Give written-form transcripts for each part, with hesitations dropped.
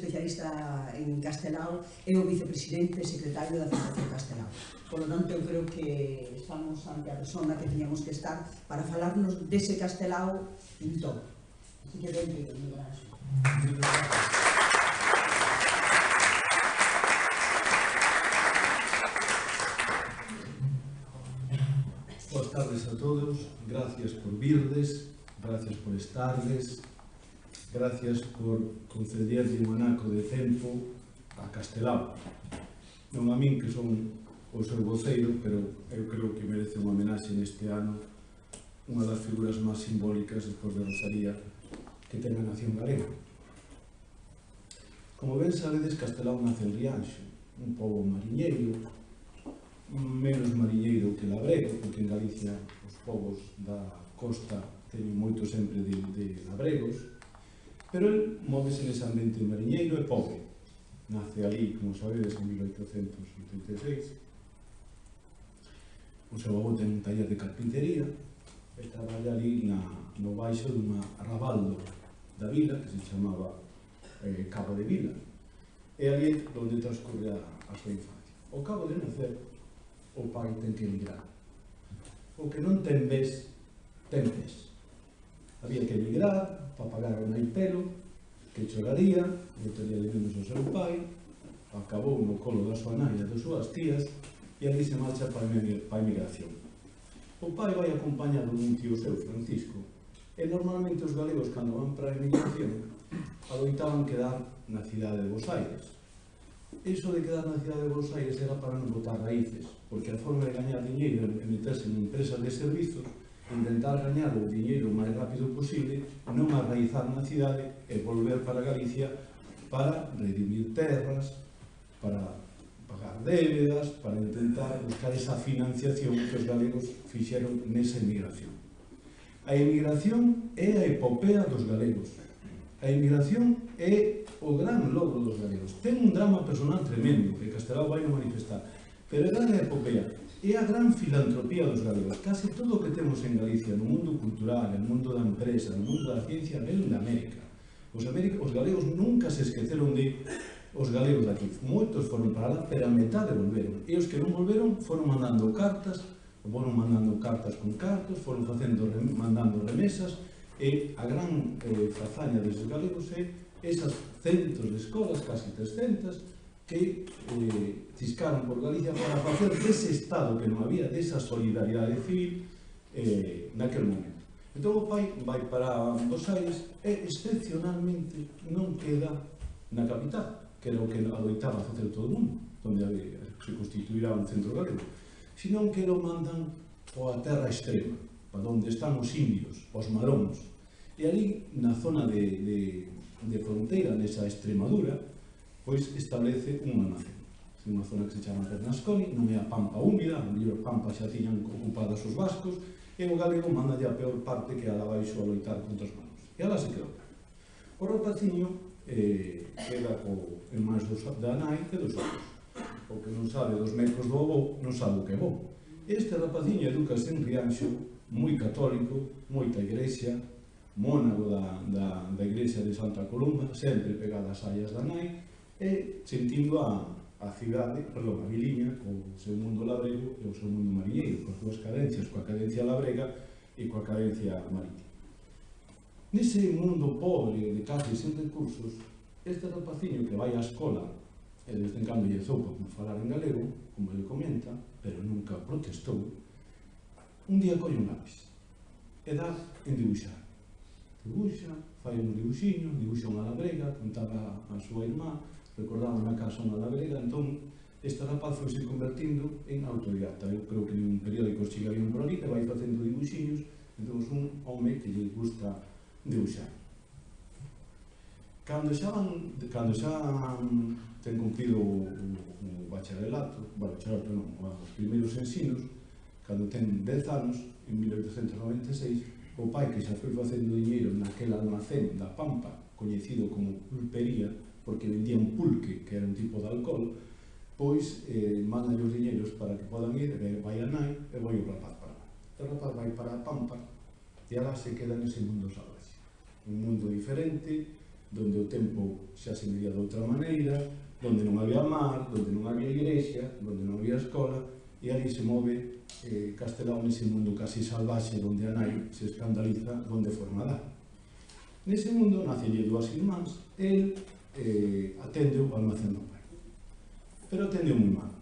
especialista en Castelao e o vicepresidente secretario da Fundación Castelao. Por lo tanto, eu creo que estamos ante a persona que teníamos que estar para falarnos dese Castelao pintor. Así que benvido, Miguel Ángel. Boas tardes a todos, gracias por virdes, gracias por estardes, gracias por concederlle un anaco de tempo a Castelao. Non a min, que son o seu voceiro, pero eu creo que merece unha homenaxe neste ano unha das figuras máis simbólicas despois de Rosalía que ten a nación galega. Como ben sabedes, Castelao nace en Rianxo, un pobo mariñeiro, menos mariñeiro que labrego, porque en Galicia os povos da costa teñen moito sempre de labregos, pero el móvese nese ambiente mariñeiro e pobre. Nace ali, como sabedes, en 1886. O seu avó ten un taller de carpintería e traballa ali no baixo dunha arrabaldo da vila que se chamaba Cabo de Vila. E ali onde transcorre a súa infancia. Ao cabo de nacer, o pai ten que emigrar. O que non ten ves, ten pes. Había que emigrar para pagar o naipelo, que choraría, non tería de menos o seu pai, acabou no colo da súa nai e das súas tías, e ali se marcha para a emigración. O pai vai acompañado dun tío seu, Francisco, e normalmente os galegos, cando van para a emigración, adoitaban quedar na cidade de Bos Aires. Iso de quedar na cidade de Bos Aires era para non botar raíces, porque a forma de gañar diñeiro e meterse en empresas de servizos, intentar gañar o diñeiro o máis rápido posible, non arraizar na cidade e volver para Galicia para redimir terras, para pagar débedas, para intentar buscar esa financiación que os galegos fixeron nesa emigración. A emigración é a epopea dos galegos. A emigración é o gran logro dos galegos. Ten un drama personal tremendo, que Castelao vai non manifestar, pero é gran epopea. É a gran filantropía dos galegos. Case todo o que temos en Galicia, no mundo cultural, no mundo da empresa, no mundo da ciencia, ven de América. Os galegos nunca se esqueceron de os galegos daqui. Moitos foron para lá, pero a metade volveron. E os que non volveron foron mandando cartas con cartos, foron mandando remesas, e a gran fazaña dos galegos é esas centos de escolas, casi 300, que ciscaron por Galicia para facer dese Estado que non había, desa solidaridade civil naquel momento. Entón o pai vai para Bos Aires e excepcionalmente non queda na capital, que era o que adoitaba facer todo o mundo, onde se constituirá un centro galego, senón que lo mandan a terra extrema, para onde están os indios, os malóns, e ali na zona de fronteira, nesa Extremadura, pois establece un almacén. Unha zona que se chama Pernasconi, non é a pampa húmida, a mellor pampa xa tiñan ocupadas os vascos, e o galego manda a peor parte que a la baixo a loitar contra os manos. E ala se quedou. O rapaciño queda en máis da nai e dos outros. O que non sabe dos mecos do avó, non sabe o que é bo. Este rapaciño edúcase en Rianxo, moi católico, moita igrexa, mónago da igrexa de Santa Columba, sempre pegada ás aias da nai, e sentindo a cidade, perdón, a viliña, co seu mundo labrego e o seu mundo mariñeiro, coas súas cadencias, coa cadencia labrega e coa cadencia marítima. Nese mundo pobre, de case sen recursos, este rapaciño que vai á escola, e desde en cambio lle zoupa por falar en galego, como ele comenta, pero nunca protestou, un día colle un lápiz e dá en dibuixar. Dibuixa, fai un dibuxiño, dibuixa unha labrega, contaba a súa irmá, recordaba na casa unha labrega, entón este rapaz foi se convertindo en autodidacta. Eu creo que en un periódico chegarían por ali e vai facendo dibuxiños, entón un home que lle gusta dibuixar. Cando xa ten cumprido o bacharelato, non, os primeiros ensinos, cando ten 10 anos, en 1896, o pai que xa foi facendo diñeiro naquel almacén da Pampa, coñecido como pulpería, porque vendían pulque, que era un tipo de alcohol, pois mandan os diñeiros para que podan ir, vai a nai e vai o rapaz para lá. O rapaz vai para a Pampa e alá se queda nese mundo salvaxe. Un mundo diferente, donde o tempo xa se medía de outra maneira, donde non había mar, donde non había igrexa, donde non había escola, e ali se move Castelao nese mundo casi salvaxe donde a nai se escandaliza donde for nadar. Nese mundo nacelle dúas irmáns, el atendeu ao almacén do pai, pero atendeu moi mal.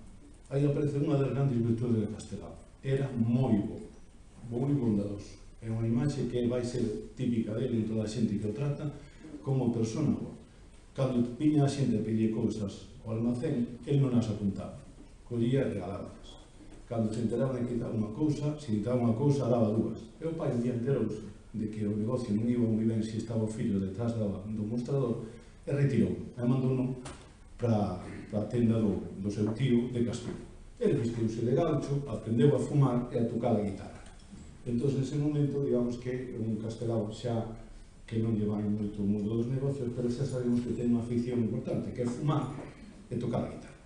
Aí aparece unha das grandes virtudes de Castelao, era moi bondadoso. É unha imaxe que vai ser típica dele en toda a xente que o trata como persona boa. Cando viña a xente a pedir cousas ao almacén, el non as apuntaba, collía e regalábalas. Cando se enteraba de que daba unha cousa, se daba unha cousa, daba dúas. E o pai un día enterouse de que o negocio non iba moi ben se estaba o fillo detrás do mostrador e retirou, e mandou para a tenda do seu tío de Castillo. El vestiuse de gaucho, aprendeu a fumar e a tocar a guitarra. Entón, nese momento, digamos que un Castelao xa que non lle vai moito o mundo dos negocios, pero xa sabemos que ten unha afición importante, que é fumar e tocar a guitarra.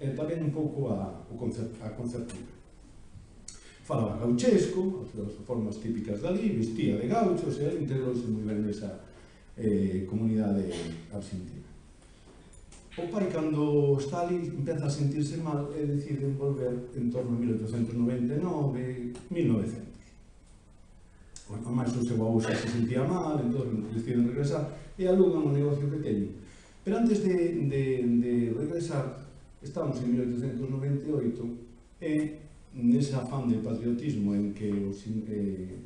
E tamén un pouco a concertura. Falaba gauchesco, as formas típicas dali, vestía de gauchos, e ele integrouse moi ben nesa comunidade argentina. O pai, cando está ali, empeza a sentirse mal e decide volver en torno a 1899, 1900. A máis o seu avó xa se sentía mal, entón deciden regresar e alugan o negocio que teñen. Pero antes de regresar, estamos en 1898 e nese afán de patriotismo en que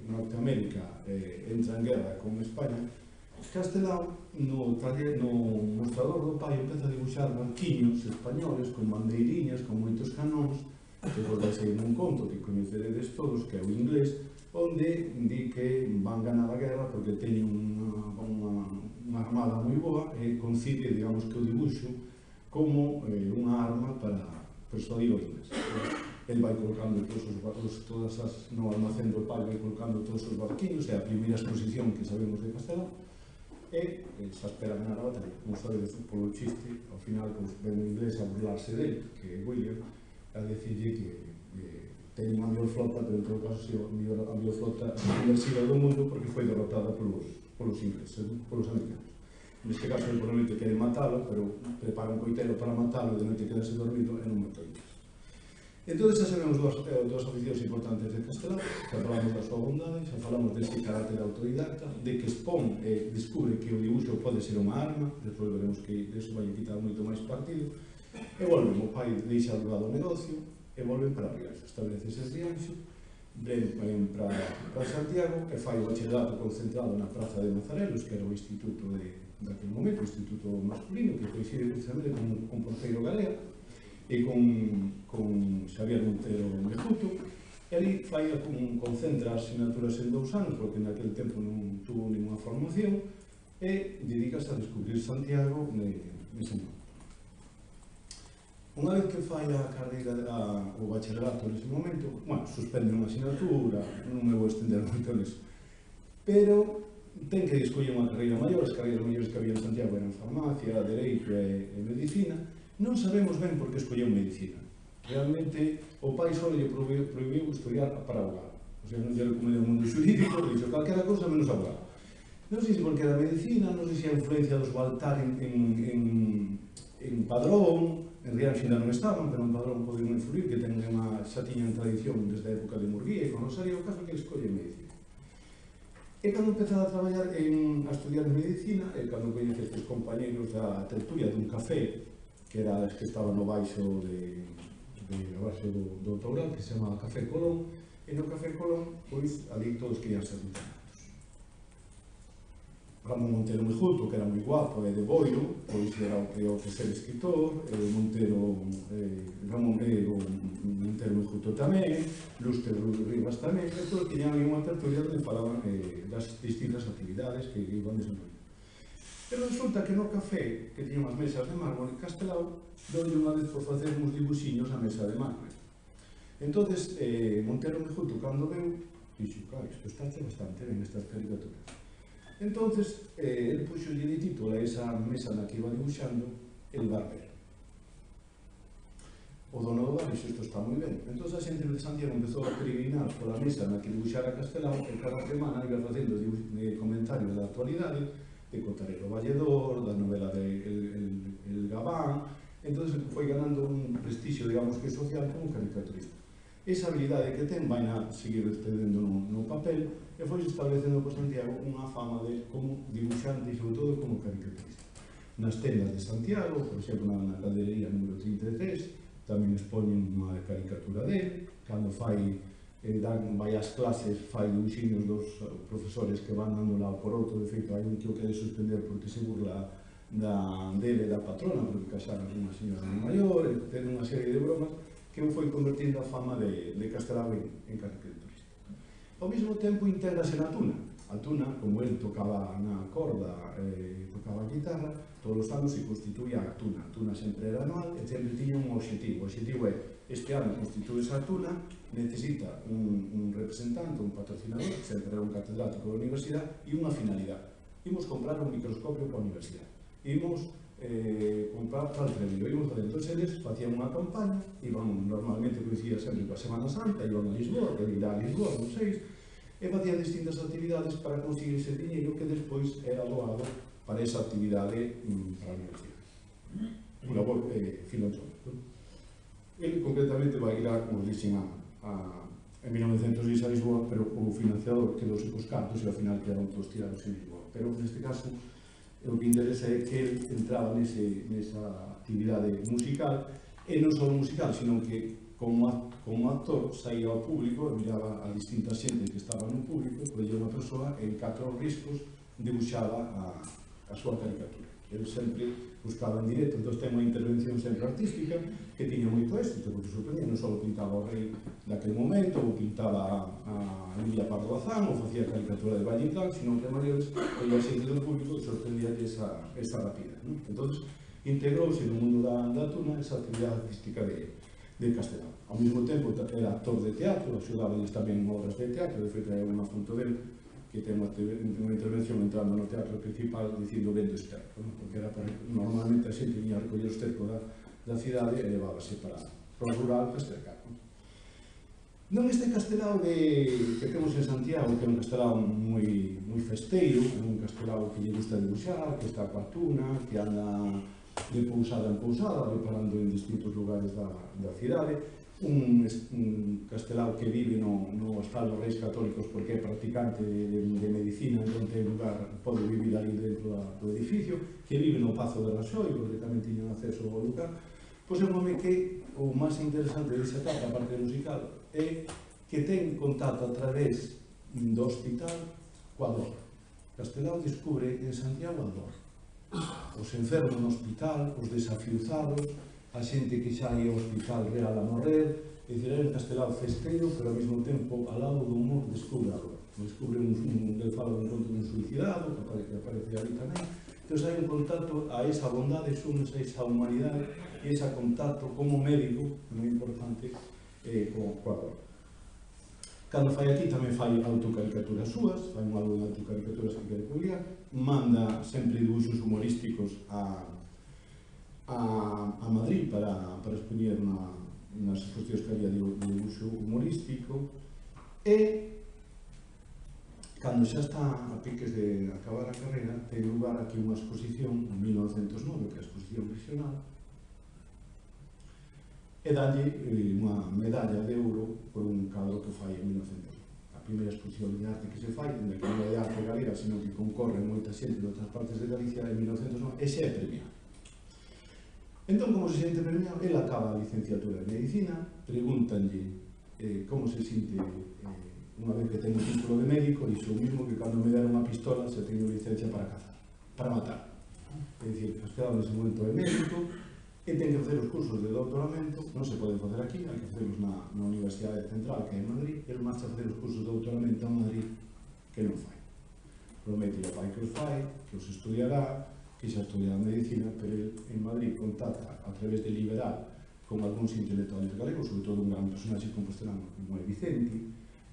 Norteamérica entra en guerra con España, Castelao no mostrador do pai empeza a dibuixar barquiños españoles con bandeiriñas, con moitos canóns, que vos vai ser un conto que coñeceredes todos, que é o inglés, onde di que van ganar a guerra porque teñen unha armada moi boa e concibe, digamos, que o dibuixo como unha arma para persuadir o inglés. El vai colocando todas as no almacén do pai, vai colocando todos os barquiños, é a primeira exposición que sabemos de Castelao, e xa espera ganar a batalla. Como sabedes, polo chiste, ao final ven o inglés a burlarse dele, que é William, a decirlle que ten unha mellor flota, pero en todo caso a mellor flota submersiva do mundo porque foi derrotada polos ingleses, polos americanos. Neste caso, ele probablemente quere matalo, pero prepara un coitelo para matalo e de noite quedase dormido e non matou inglés. Entón, xa sabemos dúas aficións importantes de Castelao, xa falamos da súa bondade, xa falamos deste carácter autodidacta, de que expón e descubre que o dibuixo pode ser unha arma, despois veremos que deso vai quitar moito máis partido, e volven, o pai deixa alugado o negocio, e volven para Rianxo, estableces en Rianxo, ven para Santiago, e fai o bachillerato concentrado na Praza de Mazarelos, que era o instituto daquele momento, o instituto masculino, que coincide precisamente con Porteiro Galea, e con Xavier Montero Mejuto, e ali concentra as asignaturas en 2 anos, porque naquele tempo non tuvo ninguna formación, e dedicas a descubrir Santiago nese momento. Unha vez que fai a carreira, o bachillerato nese momento, suspende unha asignatura, non me vou estender moito neso, pero ten que escoller unha carreira maior. As carreiras maiores que había en Santiago eran farmacia, dereito e medicina. Non sabemos ben por que escolleu medicina. Realmente, o pai só lle prohibiu estudiar para abogado. O sea, non lle recomendou o mundo xurídico, dixo calquera cousa menos abogado. Non sei se porque era medicina, non sei se a influencia dos Baltar en Padrón, en Rianxo ainda non estaban, pero en Padrón podían influir, que xa tiñan tradición desde a época de Murguía e con Rosario, o caso que escolle medicina. E cando empezaba a traballar a estudiar medicina, e cando coñece estes compañeros da tertulia dun café, que era as que estaba no baixo do Toural, que se chamaba Café Colón, e no Café Colón, pois, ali todos querían ser literatos. Ramón Montero Mejuto, que era moi guapo e de Boiro, pois era o que ser escritor, Ramón Montero Mejuto tamén, Luster Rivas tamén, e todos tiñan ali unha tertulia onde falaban das distintas actividades que iban desenvolvendo. Pero resulta que no café, que tiña unhas mesas de mármore, Castelao doulle unha vez por facer uns dibuxiños a mesa de mármore. Entón, Montero Mejuto, cando veu, dixo, claro, isto está bastante ben, estas caricaturas. Entón, ele puxo de título a esa mesa na que iba dibuixando El Barbero. O dono do bar dixo, isto está moi ben. Entón, a xente de Santiago empezou a peregrinar pola mesa na que dibuixara Castelao, e cada semana iba facendo comentarios da actualidade, de Cotarelo Valledor, da novela de El Gabán. Entón foi ganando un prestigio, digamos, que social como caricaturista. Esa habilidade que ten vai a seguir estendendo no papel e foi establecendo por Santiago unha fama de como dibuixante e sobre todo como caricaturista. Nas tendas de Santiago, por exemplo, na calderería número 33, tamén expoñen unha caricatura dele. Cando vai ás clases, fai dibuixinhos dos profesores que van dando lá por outro. De feito, hai un que o quere suspender porque se burla dele da patrona, porque casaron unha señora maior, e ten unha serie de bromas que o foi convertindo a fama de Castelao en caricaturista. Ao mesmo tempo, intégrase na Tuna. A Tuna, como ele tocaba na corda, tocaba a guitarra, todos os anos se constituía a Tuna. A Tuna sempre era anual e sempre tiña un obxectivo. O obxectivo é, este ano constituíse a Tuna, necesita un representante, un patrocinador, sempre era un catedrático da universidade, e unha finalidade. Imos comprar un microscopio para a universidade. Imos comprar tal premio. Entón, eles facían unha campaña, iban normalmente, coincidía sempre para a Semana Santa, iban a Lisboa, que irá a Lisboa, non sei, e facían distintas actividades para conseguir ese dinheiro que despois era doado para esa actividade para a universidade. Un labor filantrópico. Ele concretamente vai ir a, como dixen, en 1906 a Lisboa, pero o financiador quedou-se cos cartos e ao final quedaron todos tirados en Lisboa. Pero neste caso, o que interesa é que ele entraba nesa actividade musical, e non só musical, sino que como actor saía ao público e miraba a distinta xente que estaba no público, collía unha persoa e en 4 riscos debuxaba a súa caricatura. Ele sempre buscaba en directo, entón ten unha intervención sempre artística que tiña moito éxito, porque sorprendía, non só pintaba o rei daquele momento, ou pintaba a Lidia Pardo Bazán, ou facía caricatura de Valle Inclán, sino que a maiores oía a xente do público e sorprendía esa rapidez. Entón, integrouse no mundo da Tuna esa actividade artística de Castelao. Ao mesmo tempo era actor de teatro, axudábales tamén en obras de teatro. De feito, hai unha foto dele que ten unha intervención entrando no teatro principal dicindo vendo esterco, porque era para, normalmente a xente vinha a recoller o esterco da cidade e levábase para o rural para estercar. Non este Castelao que temos en Santiago, que é un Castelao moi festeiro, é un Castelao que lle gusta dibuixar, que está coa Tuna, que anda de pousada en pousada, reparando en distintos lugares da cidade, un Castelao que vive no Hostal dos Reis Católicos porque é practicante de medicina, entón ten lugar, pode vivir ali dentro do edificio, que vive no Pazo de Raxoi, porque tamén tiñan acceso ao lugar. Pois é un home que o máis interesante desa etapa, a parte musical, é que ten contacto a través do hospital coa dor. Castelao descubre en Santiago a dor. Os enfermos no hospital, os desafiuzados, a xente que xa ia ao hospital real a morrer. É dicir, é un Castelao festeiro, pero ao mesmo tempo, ao lado do humor, descubre a dor. Descubre ele fala dun conto dun suicidado, que aparece ali tamén. Entón, hai un contacto a esa bondade, sumes a esa humanidade e ese contacto como médico, moi importante, coa dor. Cando fai aquí tamén fai autocaricaturas súas, fai un álbum de autocaricaturas que quere publicar, manda sempre dibuixos humorísticos a Madrid para expoñer nas exposicións que había de dibuixo humorístico, e cando xa está a piques de acabar a carreira, ten lugar aquí unha exposición en 1909, que é a exposición regional, e dalle unha medalla de ouro por un cadro que fai en 1909. A primeira exposición de arte que se fai, onde que non é de arte galega, sino que concorre moita xente de outras partes de Galicia, en 1909, e xa é premiado. Entón, como se sente premiado, ele acaba a licenciatura de Medicina, pregúntanlle como se sinte unha vez que ten un título de médico, e iso mismo que cando me deron unha pistola se teño licencia para cazar, para matar. É dicir, Castelao nese momento é médico, e ten que facer os cursos de doutoramento, non se poden facer aquí, hai que facerlos na Universidade Central, que é en Madrid. Ele marcha a facer os cursos de doutoramento a Madrid, que non fai. Promete ao pai que os fai, que os estudiará, que xa estudiará medicina, pero ele en Madrid contacta a través de Liberal con algúns intelectuales galegos, sobre todo un gran personaxe compostelano como é Vicente,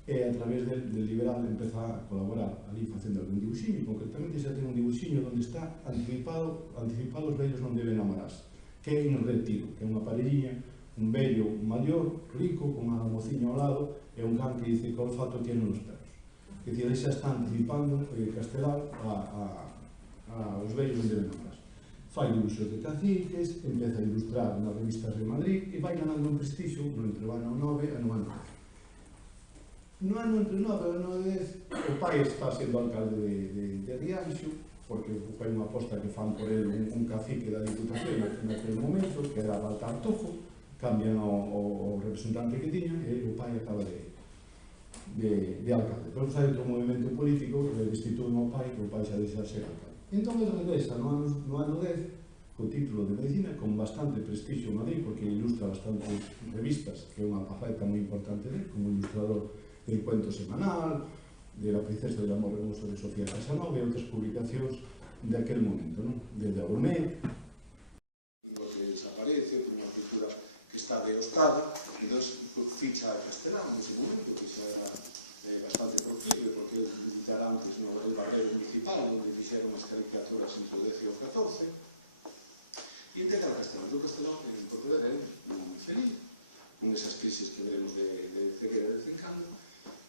e a través del Liberal empeza a colaborar ali facendo algún dibuixinho. Concretamente xa ten un dibuixinho onde está anticipado os vellos non deben amarás, que é un retiro, que é unha parelliña, un vello maior, rico, con unha mociña ao lado, e un can que dice que o olfato tiene nos perros. É dicir, aí xa está anticipando Castelao a aos vellos de Benocas. Fai dibuixos de caciques, empeza a ilustrar nas revistas de Madrid e vai ganando un prestixio entre o ano 9 e o ano 10. No ano entre o 9 e o ano 10, o pai está sendo alcalde de Rianxo, porque foi unha aposta que fan por ele un cacique da Diputación naquele momento, que era Baltar Tofo, cambian o representante que tiña e o pai acaba de alcalde. Pero sai outro movimento político que destituen ao pai, que o pai xa deixa ser alcalde. Entón ele regresa no ano 10 co título de medicina, con bastante prestixio en Madrid, porque ilustra bastantes revistas, que é unha faceta moi importante dele, como ilustrador del Cuento Semanal, de La Princesa del Amor Hermoso de Sofía Casanova e outras publicacións de aquel momento, non? Desde a Gourmet, que desaparece, por unha pintura que está deostada, e ficha a Castelao nese momento, que xa era bastante proclive, porque visitará antes no barrio municipal, onde fixeron as caricaturas entre o 10 e o 14, e integra a Castelao. O Castelao, en Pontevedra, é moi feliz, con esas crisis que veremos de ceguera de Cencano,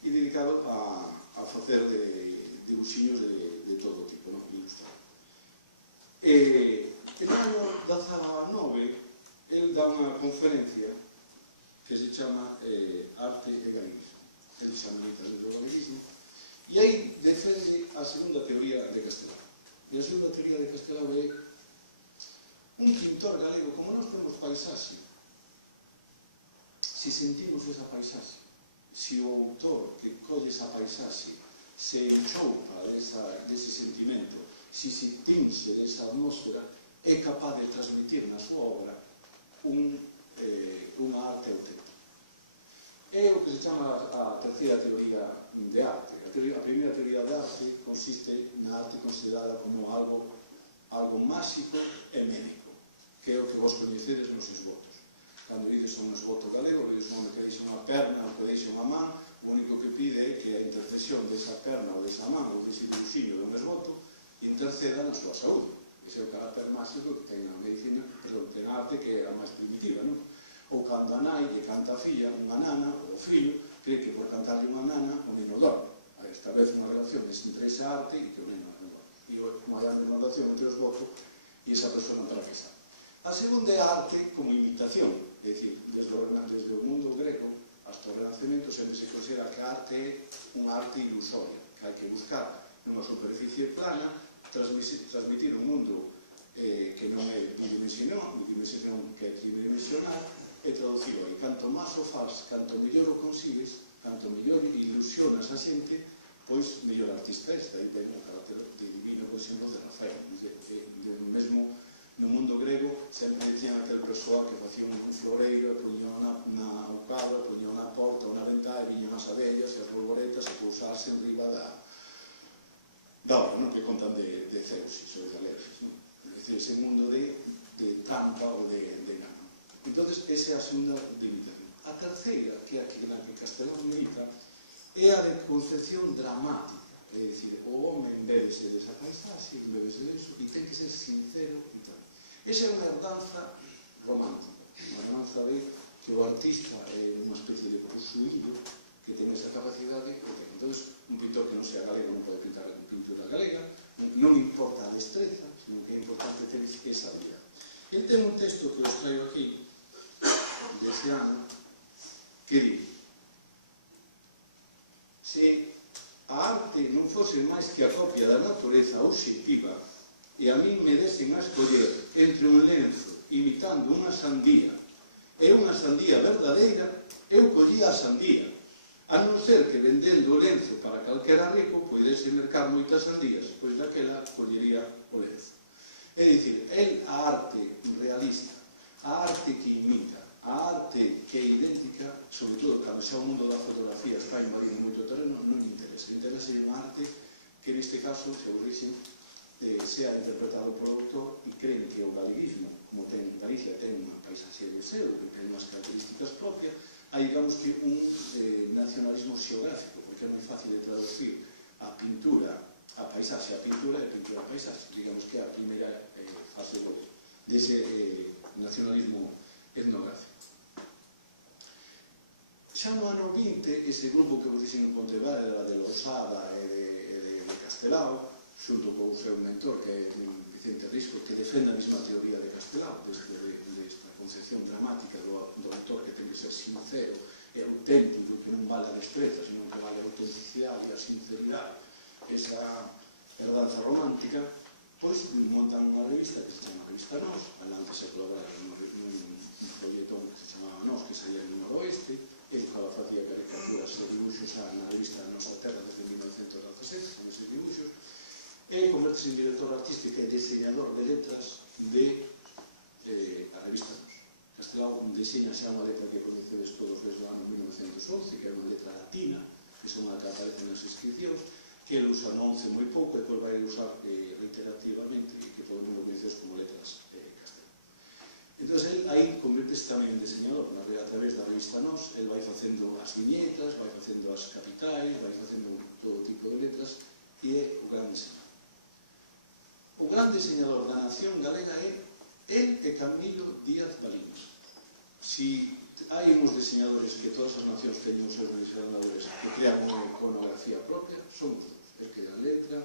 e dedicado a facer dibuxiños de todo tipo, ilustrado. En o ano 19, ele dá unha conferencia que se chama Arte e Galeguismo. Ele xa milita dentro do galeguismo, e aí defende a segunda teoría de Castelao. E a segunda teoría de Castelao é un pintor galego, como nós temos paisaxe, se sentimos esa paisaxe, se o autor que colle esa paisaxe se enchoupa dese sentimento, se se tinxe desa atmósfera, é capaz de transmitir na súa obra unha arte auténtica. É o que se chama a terceira teoría de arte. A primeira teoría de arte consiste na arte considerada como algo máxico e médico, que é o que vos coñecedes nos esbotos. Cando dices un esboto galego, dices un home que deixa unha perna ou que deixa unha man, o único que pide é que a intercesión desa perna ou desa man ou dese dibuixinho dun esboto interceda na súa saúde. Ese é o carácter máxico que ten a medicina, perdón, ten a arte, que é a máis primitiva, non? Ou cando a nai lle canta a filla, unha nana, ou o fillo, cree que por cantarle unha nana, o neno dorme. Establece unha relación entre esa arte e que o neno dorme. E como hai a mesma relación entre os votos e esa persona para que sabe. A segunda é a arte como imitación, é dicir, desde o mundo greco hasta o Renacemento sempre se considera que a arte é unha arte ilusoria, que hai que buscar nunha superficie plana, transmitir un mundo que non é bidimensional, que é tridimensional, e traducilo aí. Canto máis o faz, canto mellor o consigues, canto mellor ilusionas a xente, pois mellor artista és. Daí ten o carácter de divino, por exemplo, de Rafael. Mesmo no mundo grego sempre dicían aquel persoal que facía un floreiro, poñía na ocada, poñía na porta ou na ventá, e viñan as abellas e as bolboretas a pousarse en riba da obra, que contan de Zeus e sobre Alerces. É dicir, ese mundo de trampa ou de engano. Entón, esa é a segunda limitación. A terceira, que é a que Castelao milita, é a de concepción dramática. É dicir, o home embébese desa paisaxe, embébese deso, e ten que ser sincero e tal. Esa é unha herdanza romántica, unha herdanza de que o artista é unha especie de posuído que ten esa capacidade. Entón, un pintor que non sea galego non pode pintar pintura galega, non importa a destreza, sino que é importante ter esa habilidade. Ele ten un texto que os traigo aquí, deste ano, que di: se a arte non fose máis que a copia da natureza obxectiva e a min me desen a escoller entre un lenzo imitando unha sandía e unha sandía verdadeira, eu collía a sandía, a non ser que vendendo o lenzo para calquera rico poidese mercar moitas sandías, pois daquela collería o lenzo. É dicir, a arte realista, a arte que imita, a arte que é idéntica, sobre todo cando xa o mundo da fotografía está invadindo moito terreno, non interesa. Interesa unha arte que neste caso, se o dixen, sea interpretado polo autor e creen que o galeguismo, como ten Galicia, ten unha paisaxe de seu, que ten unhas características propias, hai, digamos, que un nacionalismo xeográfico, porque é moi fácil de traducir a pintura, a paisaxe, a pintura e a pintura a paisaxe, digamos que é a primeira fase dese nacionalismo etnográfico. Xa no ano 20, ese grupo que vos dixen en Pontevedra, de Losada e de Castelao, xunto co seu mentor, que é Vicente Risco, que defende a mesma teoría de Castelao, desta concepción dramática do autor, que ten que ser sincero e auténtico, que non vale a destreza, senón que vale a autenticidade e a sinceridade, esa herdanza romántica, pois montan unha revista que se chama Revista Nós, antes se colaboraron nun folletón que se chamaba Nós, que saía no noroeste, el facía caricaturas e dibuixos na revista Nosa Terra desde 1917, con eses dibuixos, e convertese en director artístico e diseñador de letras de a revista Nós. Castelao deseña xa unha letra que coñecedes todos desde o ano 1911, que é unha letra latina, que son a que aparece nas inscripcións, que ele usa no 11 moi pouco e depois vai usar reiterativamente, e que todo o mundo coñecedes como letras Castelao. Entón, ele aí convertese tamén en diseñador, a través da revista Nós, ele vai facendo as viñetas, vai facendo as capitais, vai facendo todo tipo de letras, e é o gran diseñador. O gran diseñador da nación galega é el e Camilo Díaz Baliños. Si hai uns diseñadores que todas as nacións teñen os seus diseñadores que crean unha iconografía propia, son todos. El que da letra,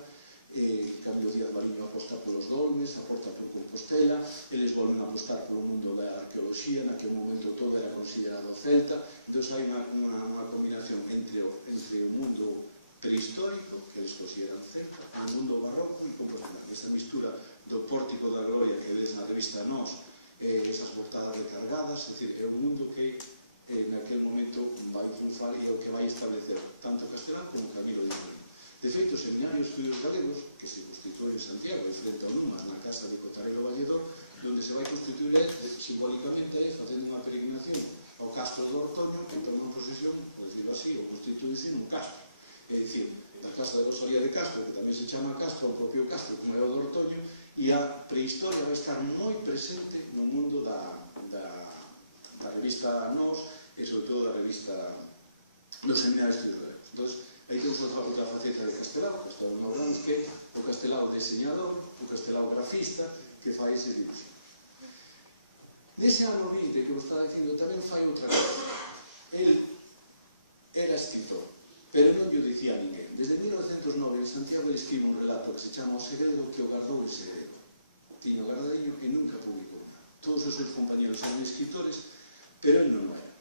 Camilo Díaz Baliño aposta polos dolmes, aposta por Compostela, eles volven a apostar polo mundo da arqueoloxía, naquele momento todo era considerado celta, entón hai unha combinación entre o mundo prehistórico, que eles consideran celta, o mundo barroco e Compostela. Esta mistura do Pórtico da Gloria que ves na revista Nós, esas portadas recargadas, é dicir, é un mundo que naquele momento vai triunfar e é o que vai establecer tanto Castelao como Camilo Díaz Baliño. De feito, o Seminario de Estudios Galegos, que se constitue en Santiago, en frente ao Numas, na casa de Cotarelo Valledor, onde se vai constituir simbólicamente facendo unha peregrinación ao Castro do Ortoño, que toma posesión, por decirlo así, ou constituíse nun castro. É dicir, da casa de Rosalía de Castro, que tamén se chama Castro, o propio Castro, como é o do Ortoño, e a prehistoria vai estar moi presente no mundo da revista Nós e, sobre todo, da revista dos Seminarios de Estudios Galegos. Entón, aí temos outra faceta de Castelao, Castelao Nobrans, que é o Castelao diseñador, o Castelao grafista, que fai ese dibuixo. Nese ano 20 que vos está dicindo, tamén fai outra cosa. El era escritor, pero non lle dicía a ninguén. Desde 1909, en Santiago, ele escribe un relato que se chama O segredo que o gardou en segredo. Tiño guardadiño e nunca publicou nada. Todos os seus compañeros eran escritores, pero ele non era.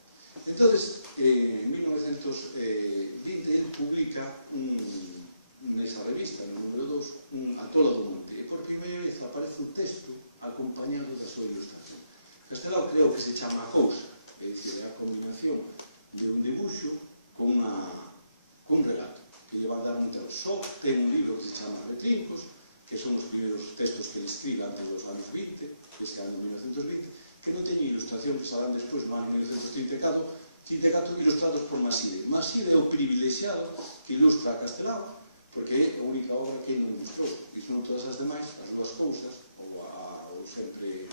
Entón, en 1920, ele publica nesa revista, no número 2, A Tola do Monte. E por primeira vez aparece un texto acompañado da súa ilustración. Castelao creo que se chama A Cousa, é dicir, é a combinación de un dibuixo con un relato, que lle va a dar un terror. Só ten un libro que se chama Retrincos, que son os primeiros textos que ele escribe antes dos anos 20, ese ano 1920, que non teñen ilustración, que sabrán despois no ano 1934, ilustrados por Maside. Maside é o privilexiado que ilustra a Castelao, porque é a única obra que non ilustrou, e non todas as demais, as dúas cousas, ou sempre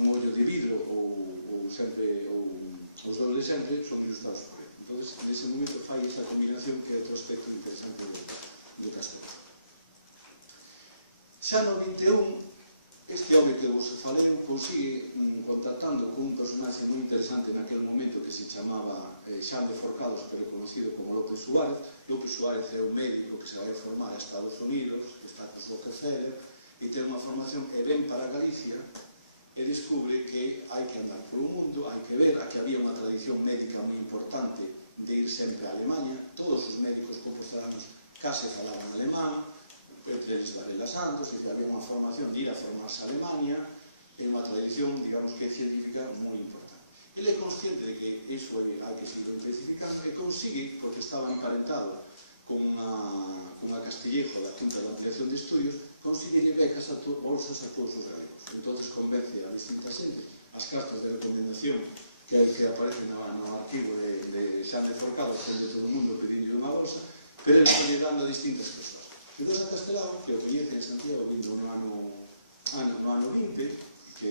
un ollo de vidro, ou os ollos de sempre, son ilustrados por ele. Entón, nese momento fai esta combinación que é outro aspecto interesante do Castelao. Xa no 21, este home que vos falei consigue, contactando con un personaxe moi interesante naquele momento que se chamaba Xame Forcados, pero conocido como López Suárez. López Suárez é un médico que se vai a formar a Estados Unidos, que está con Rockefeller, e ten unha formación e ven para Galicia e descubre que hai que andar polo mundo, hai que ver, que había unha tradición médica moi importante de ir sempre a Alemanha. Todos os médicos compostelanos case falaban alemán, entre eles Varela Santos, e había unha formación de ir a formarse a Alemania, e unha tradición, digamos que científica moi importante. Ele é consciente de que iso hai que seguir intensificando e consigue, porque estaba emparentado con unha Castillejo da Junta de Ampliación de Estudios, consigue becas a bolsas a todos os galegos. Entón convence a distinta xente, as cartas de recomendación que aparecen no arquivo de Xame Forcados, que de todo o mundo pedindo unha bolsa, pero ele foi dando a distintas persoas. Entón, a Castelao, que o coñece en Santiago vindo no ano 20, que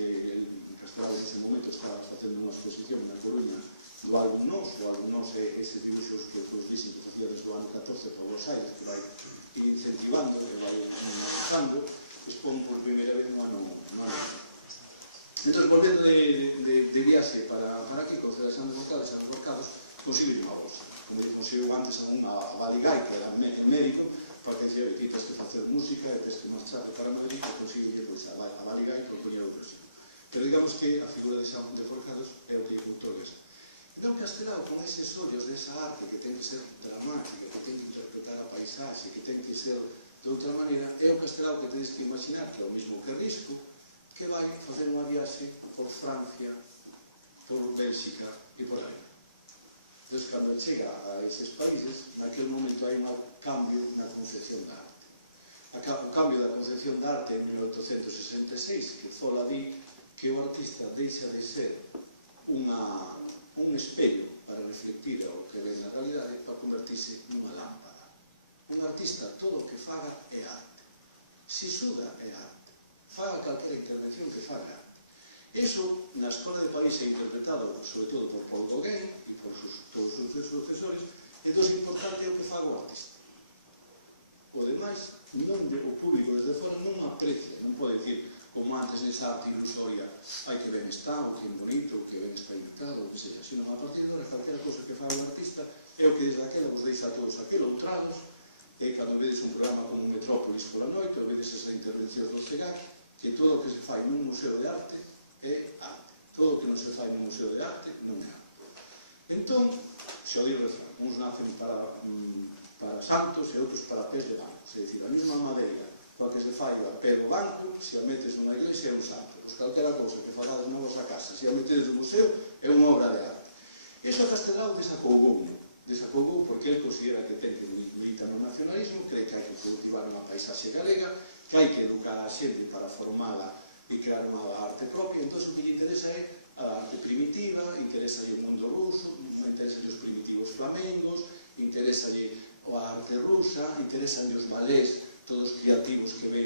Castelao en ese momento estaba facendo unha exposición na Coruña do álbum Nós. O álbum Nós é eses dibuixos que os dixen que facía desde o ano 14 para Buenos Aires, que vai ir incentivando, que vai mostrando, expón por primeira vez no ano 20. Entón, volvendo de viaxe para aquí, con Xame Forcados, consigo unha bolsa. como dicimos eu antes, a Baligay, que era médico, porque dicía que tens que facer música e tens que marchar para Madrid e conseguir a Baligay por poñer outro sitio. Pero digamos que a figura de San Monteforcados é o que outorga esa. Entón Castelao, con eses ollos desa arte que ten que ser dramática, que ten que interpretar a paisaxe, que ten que ser de outra maneira, é o Castelao que tedes que imaginar, que é o mismo que Risco, que vai facer unha viaxe por Francia, por Bélxica e por aí. Entón, cando chega a eses países, naquele momento hai un cambio na concepción da arte. O cambio da concepción da arte en 1866, que Zola di que o artista deixa de ser un espello para reflectir o que ve na realidade para convertirse nunha lámpada. Un artista, todo o que faga é arte. Se suda é arte. Faga calquera intervención que faga. Iso, na Escola de París, é interpretado sobre todo por Paul Gauguin e por todos os seus sucesores, entón o importante é o que faga o artista. O demais, o público desde fora non aprecia, non pode dicir, como antes nesa arte ilusoria, ai que ben está, o que ben bonito, o que ben está inventado, o que seja, sino a partir de ahora, calquera cosa que faga o artista é o que desde aquela vos deixa a todos aqueloutrados, e cando vedes un programa como Metrópolis pola noite, ou vedes esa intervención do Cegar, que todo o que se fai nun museo de arte é arte. Todo o que non se fai nun museo de arte non é arte. Entón, se o digo refrán, uns nacen para santos e outros para pés de banco. É dicir, a mesma madeira coa que se fai a pé do banco, se a metes nunha iglesia é un santo. Os calquera cousa que fagades na vosa casa, se a metedes no museo, é unha obra de arte. Iso Castelao desacougou porque ele considera que ten que militar no nacionalismo, cree que hai que cultivar unha paisaxe galega, que hai que educar a xente para formala e crear unha arte propia. Entón, o que lle interesa é a arte primitiva, interesa o mundo ruso, interesa os primitivos flamengos, interesa a arte rusa, interesa os balés, todos creativos que ve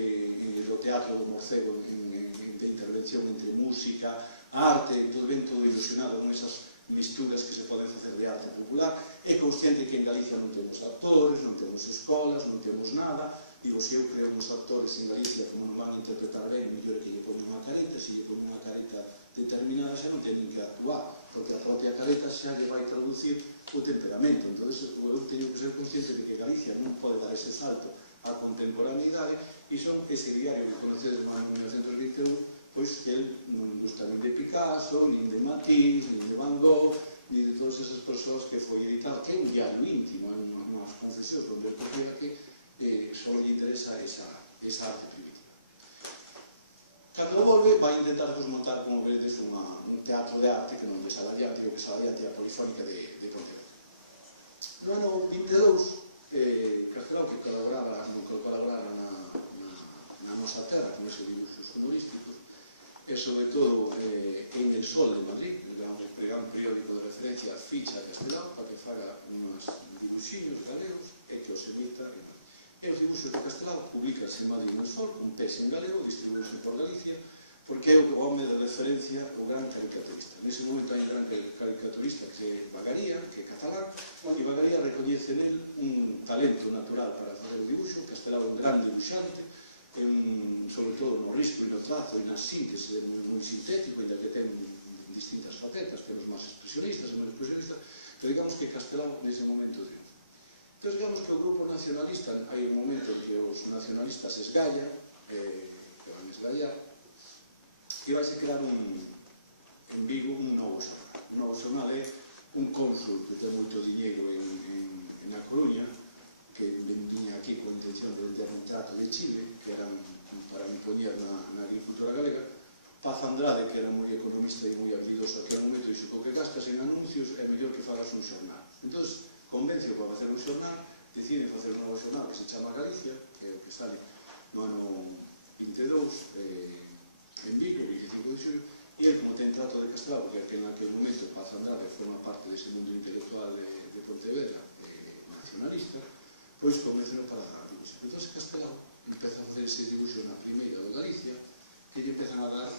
do teatro do Morcego de intervención entre música, arte, todo ben todo ilusionado con esas misturas que se poden facer de arte popular. É consciente que en Galicia non temos actores, non temos escolas, non temos nada, digo, se eu creo uns actores en Galicia como non van a interpretar ben, mellor é que lle ponen unha careta, se lle ponen unha careta determinada xa non teñen que actuar, porque a propia careta xa lle vai traducir o temperamento. Entón, eu teño que ser consciente de que Galicia non pode dar ese salto a contemporaneidade, e son ese diario que conocedes no ano 1921, pois que el non gusta nin de Picasso, nin de Matisse, nin de Van Gogh, nin de todas esas persoas que foi editado, que é un diario íntimo, é unhas confesións onde el decía que só lle interesa esa arte primitiva. Cando volve, vai intentar montar, como vedes, un teatro de arte que non lle sale adiante, o que sale adiante a Polifónica de Pontevedra. No ano 22, Castelao, que colaboraba na nosa terra con esos dibuixos humorísticos, e sobre todo en El Sol de Madrid, el gran periódico de referencia, ficha a Castelao para que faga uns dibuixinhos galegos e que os emita. E os dibuixos de Castelao publicanse en Madrid no Sol, un pez en galego, distribuíse por Galicia, porque é o home de referencia, o gran caricaturista. Nese momento hai un gran caricaturista que é Bagaría, que é catalán, e Bagaría recoñece nel un talento natural para fazer o dibuixo. Castelao é un gran dibuixante, sobre todo no risco e no trazo e na síntese moi sintético, ainda que ten distintas facetas, temos máis expresionistas e menos expresionistas, pero digamos que Castelao nese momento triunfa. Entón, digamos que o grupo nacionalista, hai un momento que os nacionalistas esgallan, que van esgallar, e vai se crear en Vigo un novo xornal. Un novo xornal é un cónsul que ten moito diñeiro en A Coruña, que viña aquí con intención de vender un trato de Chile, que era para impoñer na agricultura galega. Paz Andrade, que era moi economista e moi habilidoso aquel momento, dixo que gastas en anuncios é mellor que fagas un xornal. Entón, convencio para facer un xornal, decide facer un novo xornal que se chama Galicia, que é o que sale no ano 22, en Vigo, 25 de xullo, e ele, como ten trato de Castelao, porque en aquel momento Paz Andrade forma parte dese mundo intelectual de Pontevedra, nacionalista, pois convenceu para dibuixar. Entón, Castelao empeza a facer ese dibuixo na primeira de Galicia, que lle empezan a dar,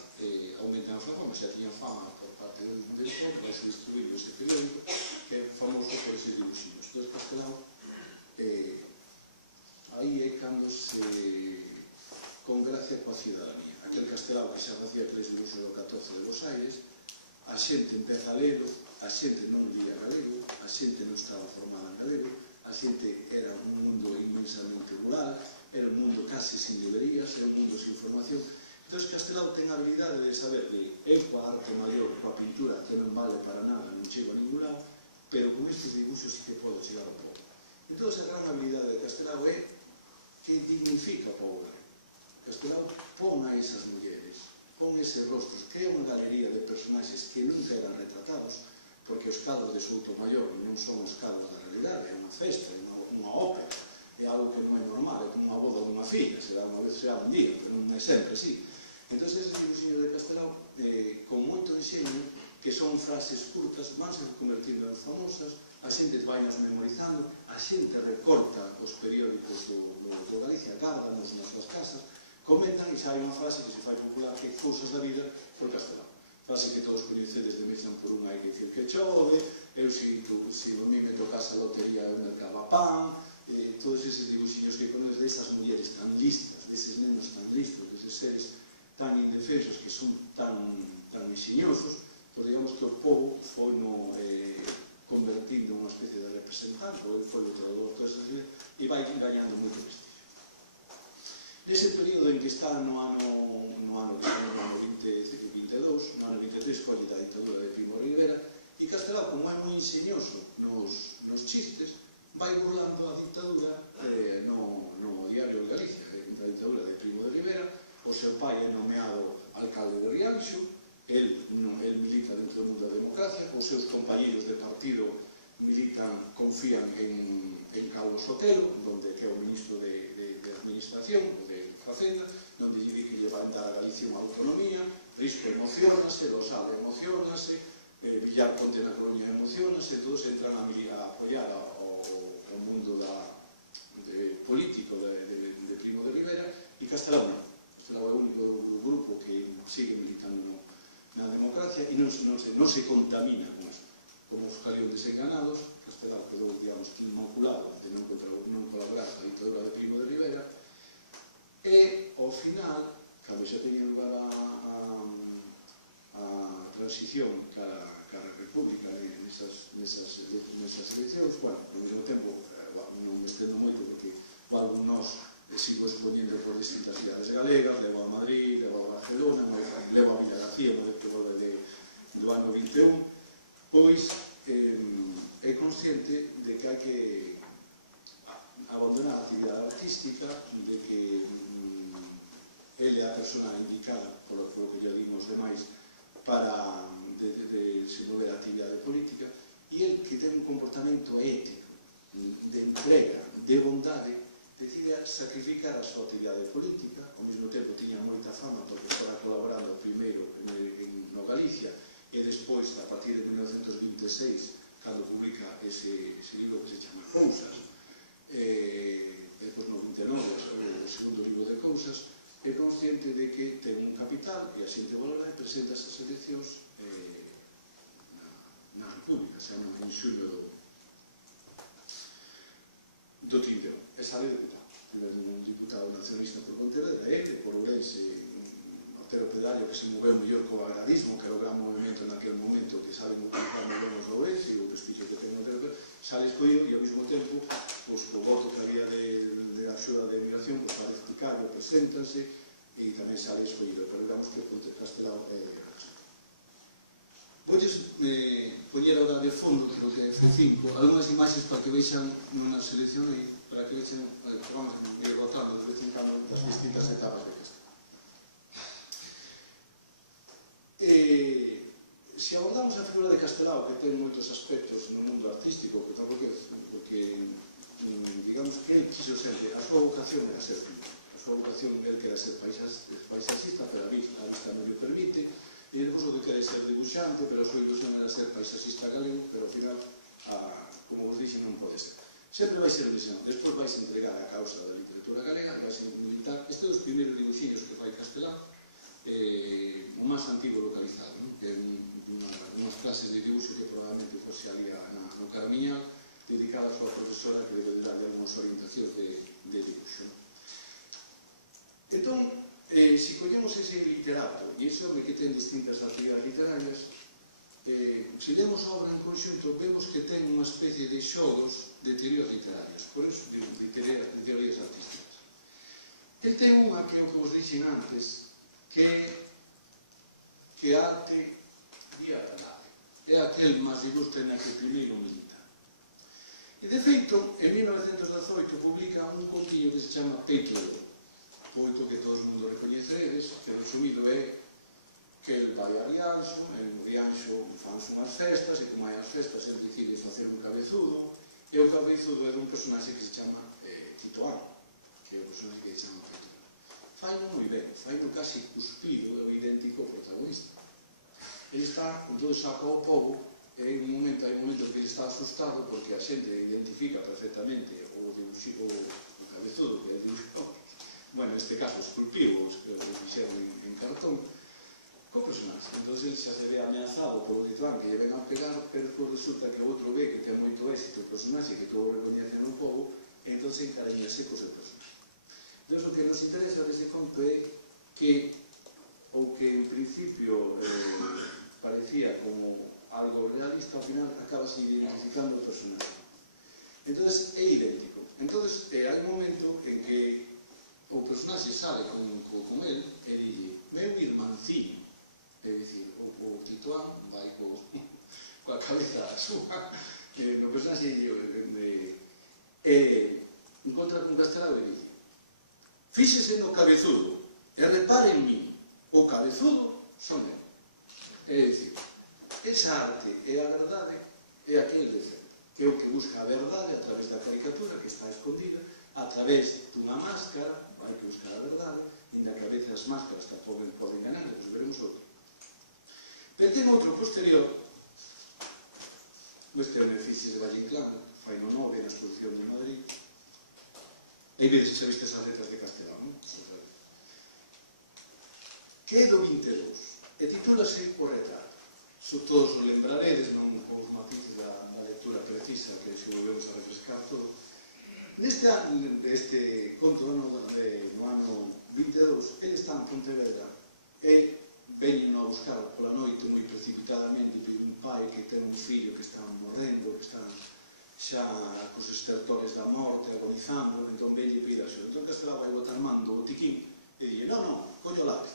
aumentan a súa fama, xa tiñan fama por parte del sol, vai se distribuir ese periódico, que é famoso por eses dibuixinhos. Entón, Castelao, aí é cando se congracia coa ciudadanía. Aquel Castelao que xa facía aqueles dibuixos do 14 de Bos Aires, a xente empeza a lelo, a xente non lía galego, a xente non estaba formada en galego, a xente era un mundo inmensamente rural, era un mundo case sin librerías, era un mundo sin formación. Entón, Castelao ten a habilidade de saber que eu coa arte maior, coa pintura, que non vale para nada, non chego a ningún lado, pero con estes dibuixos sí que podo chegar un pouco. Entón, a gran habilidade de Castelao é que dignifica o povo galego. Castelao pon a esas mulleres, pon eses rostros, crea unha galería de personaxes que nunca eran retratados, porque os cadros de Soutomaior non son os cadros da realidade, é unha festa, é unha ópera, é algo que non é normal, é como a boda dunha filla, será unha vez, será un día, pero non é sempre así. Entón, esses dibuixinhos de Castelao, con moito enxeño, que son frases curtas, vanse convertindo en famosas, a xente vainas memorizando, a xente recorta os periódicos do Galicia, gárdanos nas súas casas, comentan e xa hai unha frase que se fai popular que é cousas da vida por Castelao. Frase que todos coñecedes de Mexan por unha hai que dicir que chove, eu se a mí me tocase a lotería eu mercaba pan, todos eses dibuixinhos que conoces desas mulleres tan listas, deses nenos tan listos, deses seres tan indefensos que son tan enxeñosos, pois digamos que o povo foi no convertindo en unha especie de representante, ou foi o traductor de esas ideas, e vai gañando moito prestigio. Nese período en que está no ano 22, no ano 23, colle da ditadura de Primo de Rivera, e Castelao, como é moi enxeñoso nos chistes, vai burlando a ditadura no diario de Galicia, da ditadura de Primo de Rivera. O seu pai é nomeado alcalde de Rianxo, el milita dentro do mundo da democracia, os seus compañeros de partido confían en Carlos Sotelo, que é o ministro de Administración, de Facenda, onde lle di que lle van dar a Galicia unha autonomía. Risco emocionase, Rosal emocionase, Villar Ponte na Coruña emocionase, todos entran a apoiar o mundo político de Primo de Rivera, e Castelao non. Castelao é o único grupo que sigue militando na democracia e non se contamina con isto. Como os Calión desenganados, Castelao quedou, digamos, inmaculado de non colaborar con a ditadura de Primo de Rivera, e, ao final, cando xa tenía lugar a transición cara a República nesas eleccións, bueno, ao mesmo tempo, non me estendo moito porque nós sigo expoñendo por distintas cidades galegas, levo a Madrid, levo a Barcelona, levo a Villa García no período do ano 21, pois é consciente de que hai que abandonar a actividade artística, de que ele é a persona indicada, polo que lle dimos demais, para desenvolver a actividade política, e ele que ten un comportamento ético, de entrega, de bondade, decide sacrificar a súa actividade política. Ao mesmo tempo tiña moita fama porque estaba colaborando primeiro no Galicia e despois, a partir de 1926, cando publica ese libro que se chama Cousas, depois no 29, o segundo libro de Cousas, é consciente de que ten un capital e a xente valora e presenta esas eleccións na República, xa en xullo do 31, e sale deputado. Un diputado nacionalista por Pontevedra, por Ourense, Otero Pedallo, que se moveu mellor co agrarismo, que era o gran movimento naquele momento, que sabe utilizar moi ben os de Ourense, e o prestigio que ten Otero Pedallo, sale escollido, e ao mesmo tempo, o voto que había de axuda de emigración, para explicarlo, preséntanse, e tamén sale escollido, pero digamos que Ponte Castelao é Voulles poñer ahora de fondo, creo que é F5, algunhas imaxes para que vexan nunha selección e para que vexan, vamos a ir rotando de vez en cando das distintas etapas de Castelao. Se abordamos a figura de Castelao, que ten moitos aspectos no mundo artístico, porque digamos que ele quiso sempre, a súa vocación era ser pintor. A súa vocación, ele quera ser paisajista, pero a vista non lle permite, e depois o que quere ser dibuixante, pero a súa ilusión era ser paisajista galego, pero ao final, como vos dixen, non pode ser. Sempre vai ser ilusión, despois vais entregar a causa da literatura galega, vais militar. Este é os primeiros dibuixinhos que fai Castelao, o máis antigo localizado, que é unhas clases de dibuixo que probablemente fose ali no Caramiñal, dedicada a súa profesora que debe darle algunhas orientacións de dibuixo. Entón, se collemos ese literato e ese home que ten distintas actividades literarias, se lemos a obra en conxunto, vemos que ten unha especie de xogos de teorías literarias, por eso de teorías artísticas. El ten unha que é o que vos dixen antes, que arte e a verdade. É aquel máis ilustre na que primeiro milita. E, de feito, en 1918 publica un contiño que se chama Peito de Ouro. Poito que todo o mundo recoñeceredes, que resumido é que el vai a Rianxo, en Rianxo fanse unhas festas, e como hai as festas, el decide facer un cabezudo, e o cabezudo é dun personaxe que se chama Titoán, que é o personaxe que se chama Peito. Faino moi ben, faino casi cuspido, é o idéntico protagonista. Ele está, entón saca o povo, e hai un momento en que ele está asustado porque a xente identifica perfectamente o dibuxido, o cabezudo, que é o dibuxido, bueno, neste caso esculpido, os que o fixeron en cartón, co personaxe. Entón ele xa se ve ameazado polo Titoán que lle ven a pegar, pero resulta que o outro ve que ten moito éxito o personaxe, que todo recoñece no povo, e entón se encariñase co seu personaxe. Entón o que nos interesa deste conto é que o que en principio parecía como algo realista, ao final acabase identificando o personaxe. Entón é idéntico. Entón hai un momento en que o personaxe sale con el e dille: meu irmanciño. É dicir, o Titoán vai coa cabeza súa no personaxe encontra con Castelao e dice: fíxese no cabezudo e repare en mí, o cabezudo son eu. É dicir, esa arte e a verdade é aquel defecto, que é o que busca a verdade a través da caricatura que está escondida, a través dunha máscara, vai que buscar a verdade, inda que a veces as máscaras poden ganar, depois veremos outro. Pero ten outro posterior, este é o Beneficis de Valle Inclán, fai no 9 na exposición de Madrid, e vedes xa viste as letras de Castelao, non? Que é do 22, e titúlase O Retrato. Todos o lembraredes, non con os matices da lectura precisa, que se volvemos a refrescar todo. Neste conto no ano 22, ele está en Pontevedra, e veñen a buscar pola noite moi precipitadamente un pai que ten un fillo que está morrendo, que está xa cos estertores da morte, agonizando, entón veñe pedir axuda. Entón Castelao vai botar mando o botiquín e dille: non, collo lave.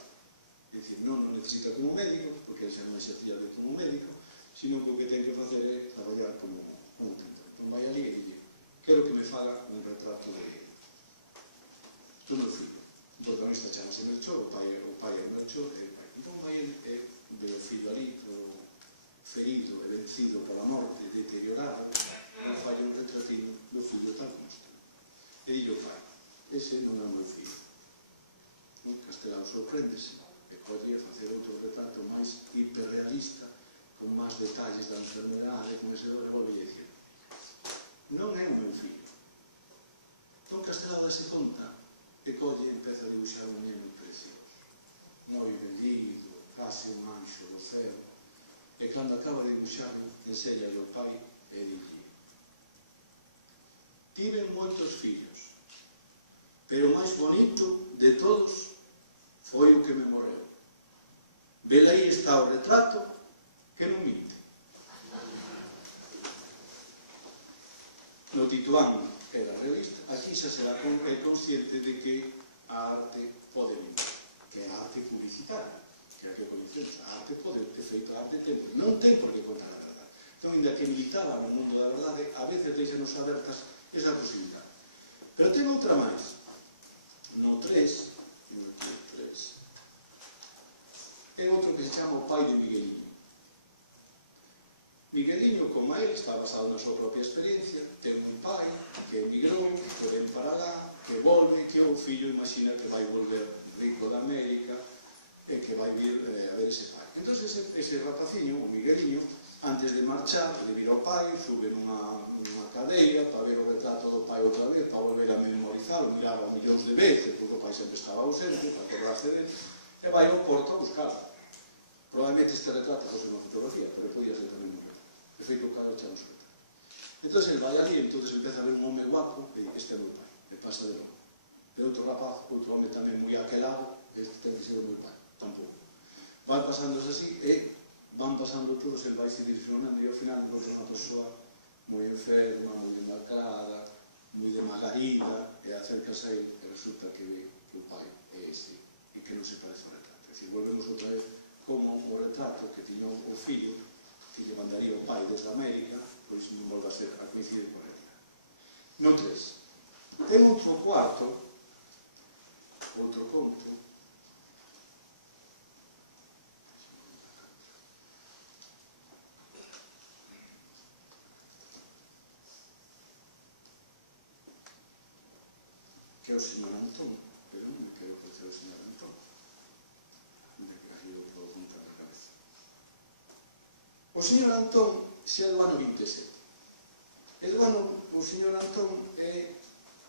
É dicir, non necesita como médico, porque xa non exercía de como médico, sino que o que ten que facer é traballar como pintor. Entón vai ali e dille: quero que me faga un retrato do meu fillo. O protagonista chamase Melchor, o pai é Melchor, entón vai e ve o fillo ali, ferido e vencido pola morte, deteriorado, e fai un retratinho do fillo tal como está. E dille o pai: ese non é o meu fillo. Castelao sorpréndese e podría facer outro retrato máis hiperrealista, con máis detalles da enfermedade, con ese dor, e volve a dicir: non é o meu fillo. Entón Castelao dase conta e colle e empeza a dibuixar un neno precioso, moi bendido, case un anxo do ceo, e cando acaba de dibuixarlo, ensella ao pai e dille: tiven moitos fillos, pero o máis bonito de todos foi o que me morreu. Vela aí está o retrato que non minte. No Titoán era realista, aquí xa se dá consciente de que a arte pode mentir, que é a arte publicitaria, que é a que coñecemos. A arte pode, de feito, a arte non ten por que contar a verdade. Entón, ainda que militaba no mundo da verdade, a veces deixanos abertas esa posibilidade. Pero ten outra máis. No 3, é outro que se chama O pai de Migueliño. Migueliño, como a él, está basado na súa propia experiencia, ten un pai que emigrou, que ven para lá, que volve, que o fillo imagina que vai volver rico da América e que vai vir a ver ese pai. Entón, ese rapaciño, o Migueliño, antes de marchar, de vir ao pai, sube nunha cadeira para ver o retrato do pai outra vez, para volver a memorizarlo, miraba millóns de veces, porque o pai sempre estaba ausente, para acordarse dele, e vai ao porto a buscarlo. Probablemente este retrato fosse unha fotografía, pero podía ser tamén un retrato. De feito, o cara chama su retrato. Entón, ele vai ali, entón empeza a ver un home guapo, e este é o meu pai, e pasa de novo. E outro rapaz, outro home tamén moi aquelado, este ten que ser o meu pai, tampouco. Vai pasándose así, e van pasando todos, el vai seguir xonando e ao final encontra unha persoa moi enferma, moi demacrada, moi demagarida, e acércase a él e resulta que ve que o pai é ese e que non se parece ao retrato. É dicir, volvemos outra vez como o retrato que tiña o fillo que lle mandaría o pai desde América, pois non volve a ser a coincidir con ela. No 3. Ten outro cuarto, outro conto, que é o señor Antón, pero non me quero parecer o señor Antón. Aí eu vou contar a cabeza. O señor Antón xa do ano 27. O señor Antón é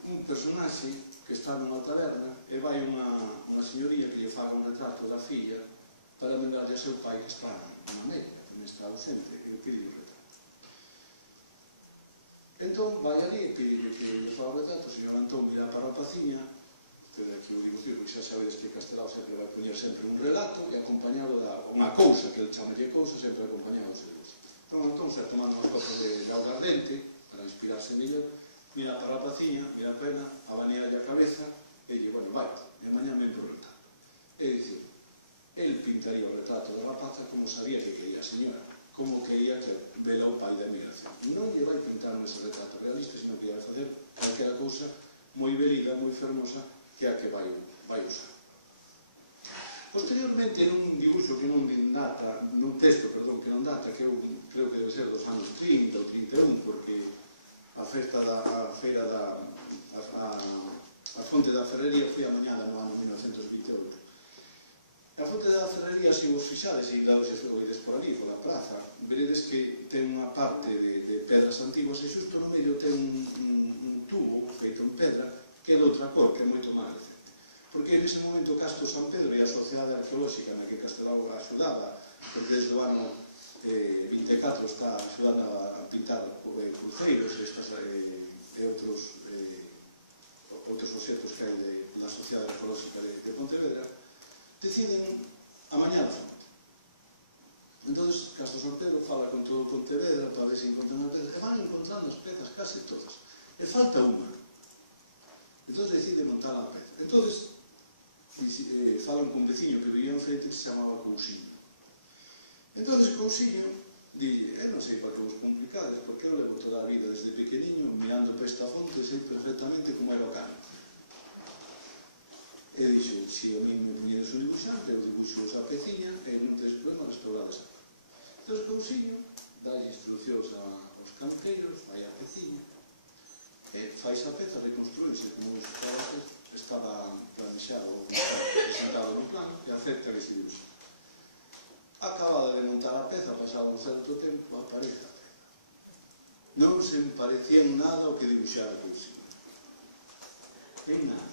un personaxe que está nunha taberna e vai unha señoría que lle faga un retrato da filla para mandarlle a seu pai que está en América, que non está ausente, e pide o retrato. Entón, vai ali e pide que lle faga o retrato. O señor Antón mira para a paciña, pero aquí o digo tío, porque xa sabedes que Castelao sempre vai poñer sempre un relato e acompañado da unha cousa, que el chamalle cousa, sempre acompañado de servicio. Entón, Antón está tomando unha copa de aguardente para inspirarse mellor, mira para a paciña, mira a pena, abanealle a cabeza e lle, bueno, vai, e mañá me entro o retrato. É dicir, el pintaría o retrato da rapaza como sabía que quería a señora, como quería que vela o pai da emigración. Non lle vai pintar ese retrato realista, sino que vai facer calquera cousa moi belida, moi fermosa, que é a que vai usar. Posteriormente, nun dibuixo que non data, nun texto, perdón, que non data, que eu creo que debe ser dos anos 30 ou 31, porque a feira da a fonte da ferrería foi amañada no ano 1928. A fonte da ferrería, se vos fixades e oides por ali, pola praza, veredes que ten unha parte de pedras antiguas e xusto no medio ten un tubo feito en pedra que é de outra cor, que é moito máis recente. Porque nese momento Castro San Pedro e a Sociedade Arqueolóxica na que Castelao axudaba, porque desde o ano 24 está axudando a pintar cruceiros e outros obxectos que hai da Sociedade Arqueolóxica de Pontevedra, deciden amañar a fonte. Entón, Castro San Pedro fala con todo Pontevedra para ver se encontran as pezas, e van encontrando as pezas case todas. E falta unha. Entón, decide montar a peza. Entón, falan con un veciño que vivía en frente que se chamaba Cousiño. Entón, Cousiño dille, non sei para que vos complicades, porque eu levo toda a vida desde pequeniño mirando para esta fonte, sei perfectamente como era o cano. E dixo, se a mí me viñedes un dibuixante, eu dibuixo a peciña e non tens problema restaurar esa peza. Entón, Cousiño dalle instruccións aos canqueiros, vai a peciña, e fai esa peza, reconstruirse como estaba planexado, presentado no plano, e acepta ese dibuixo. Acabada de montar a peza, pasado un certo tempo, aparece a peza. Non se parecía en nada o que dibuixara Cousiño. En nada.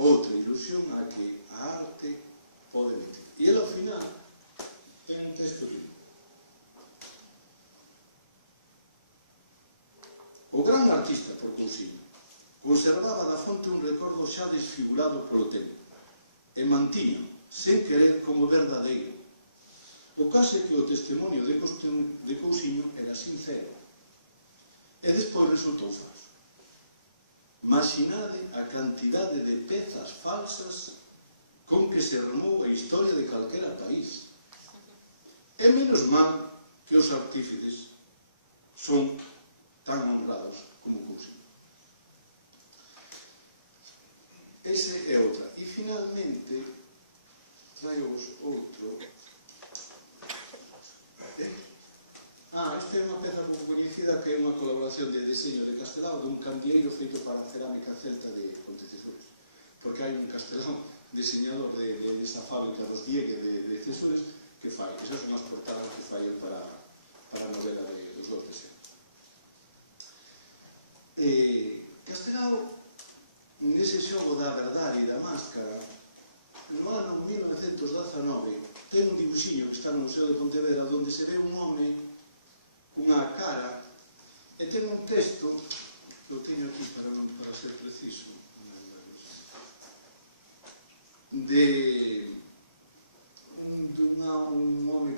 Outra ilusión a que a arte pode mentir. E ele, ao final, ten un texto lindo. O gran artista, por Cousiño, conservaba da fonte un recordo xa desfigurado polo tempo e mantiño, sen querer, como verdadeiro. O caso é que o testemunio de Cousiño era sincero e despois resultou falso. Imaginade a cantidade de pezas falsas con que se armou a historia de calquera país. É menos mal que os artífices son tan honrados como Cousiño. Ese é outra. E finalmente traio-vos outro. Esta é unha peza moi coñecida que é unha colaboración de deseño de Castelao dun candieiro feito para a cerámica celta de Pontecesures, porque hai un Castelao diseñador desa fábrica dos Diegue de Cesures que fai, esas son as portadas que fai para a novela dos dos deseños. Castelao, nese xogo da verdade e da máscara, no ano 1919 ten un dibuxiño que está no Museo de Pontevedra onde se ve un home cunha cara e ten un texto que eu teño aquí para ser preciso de un home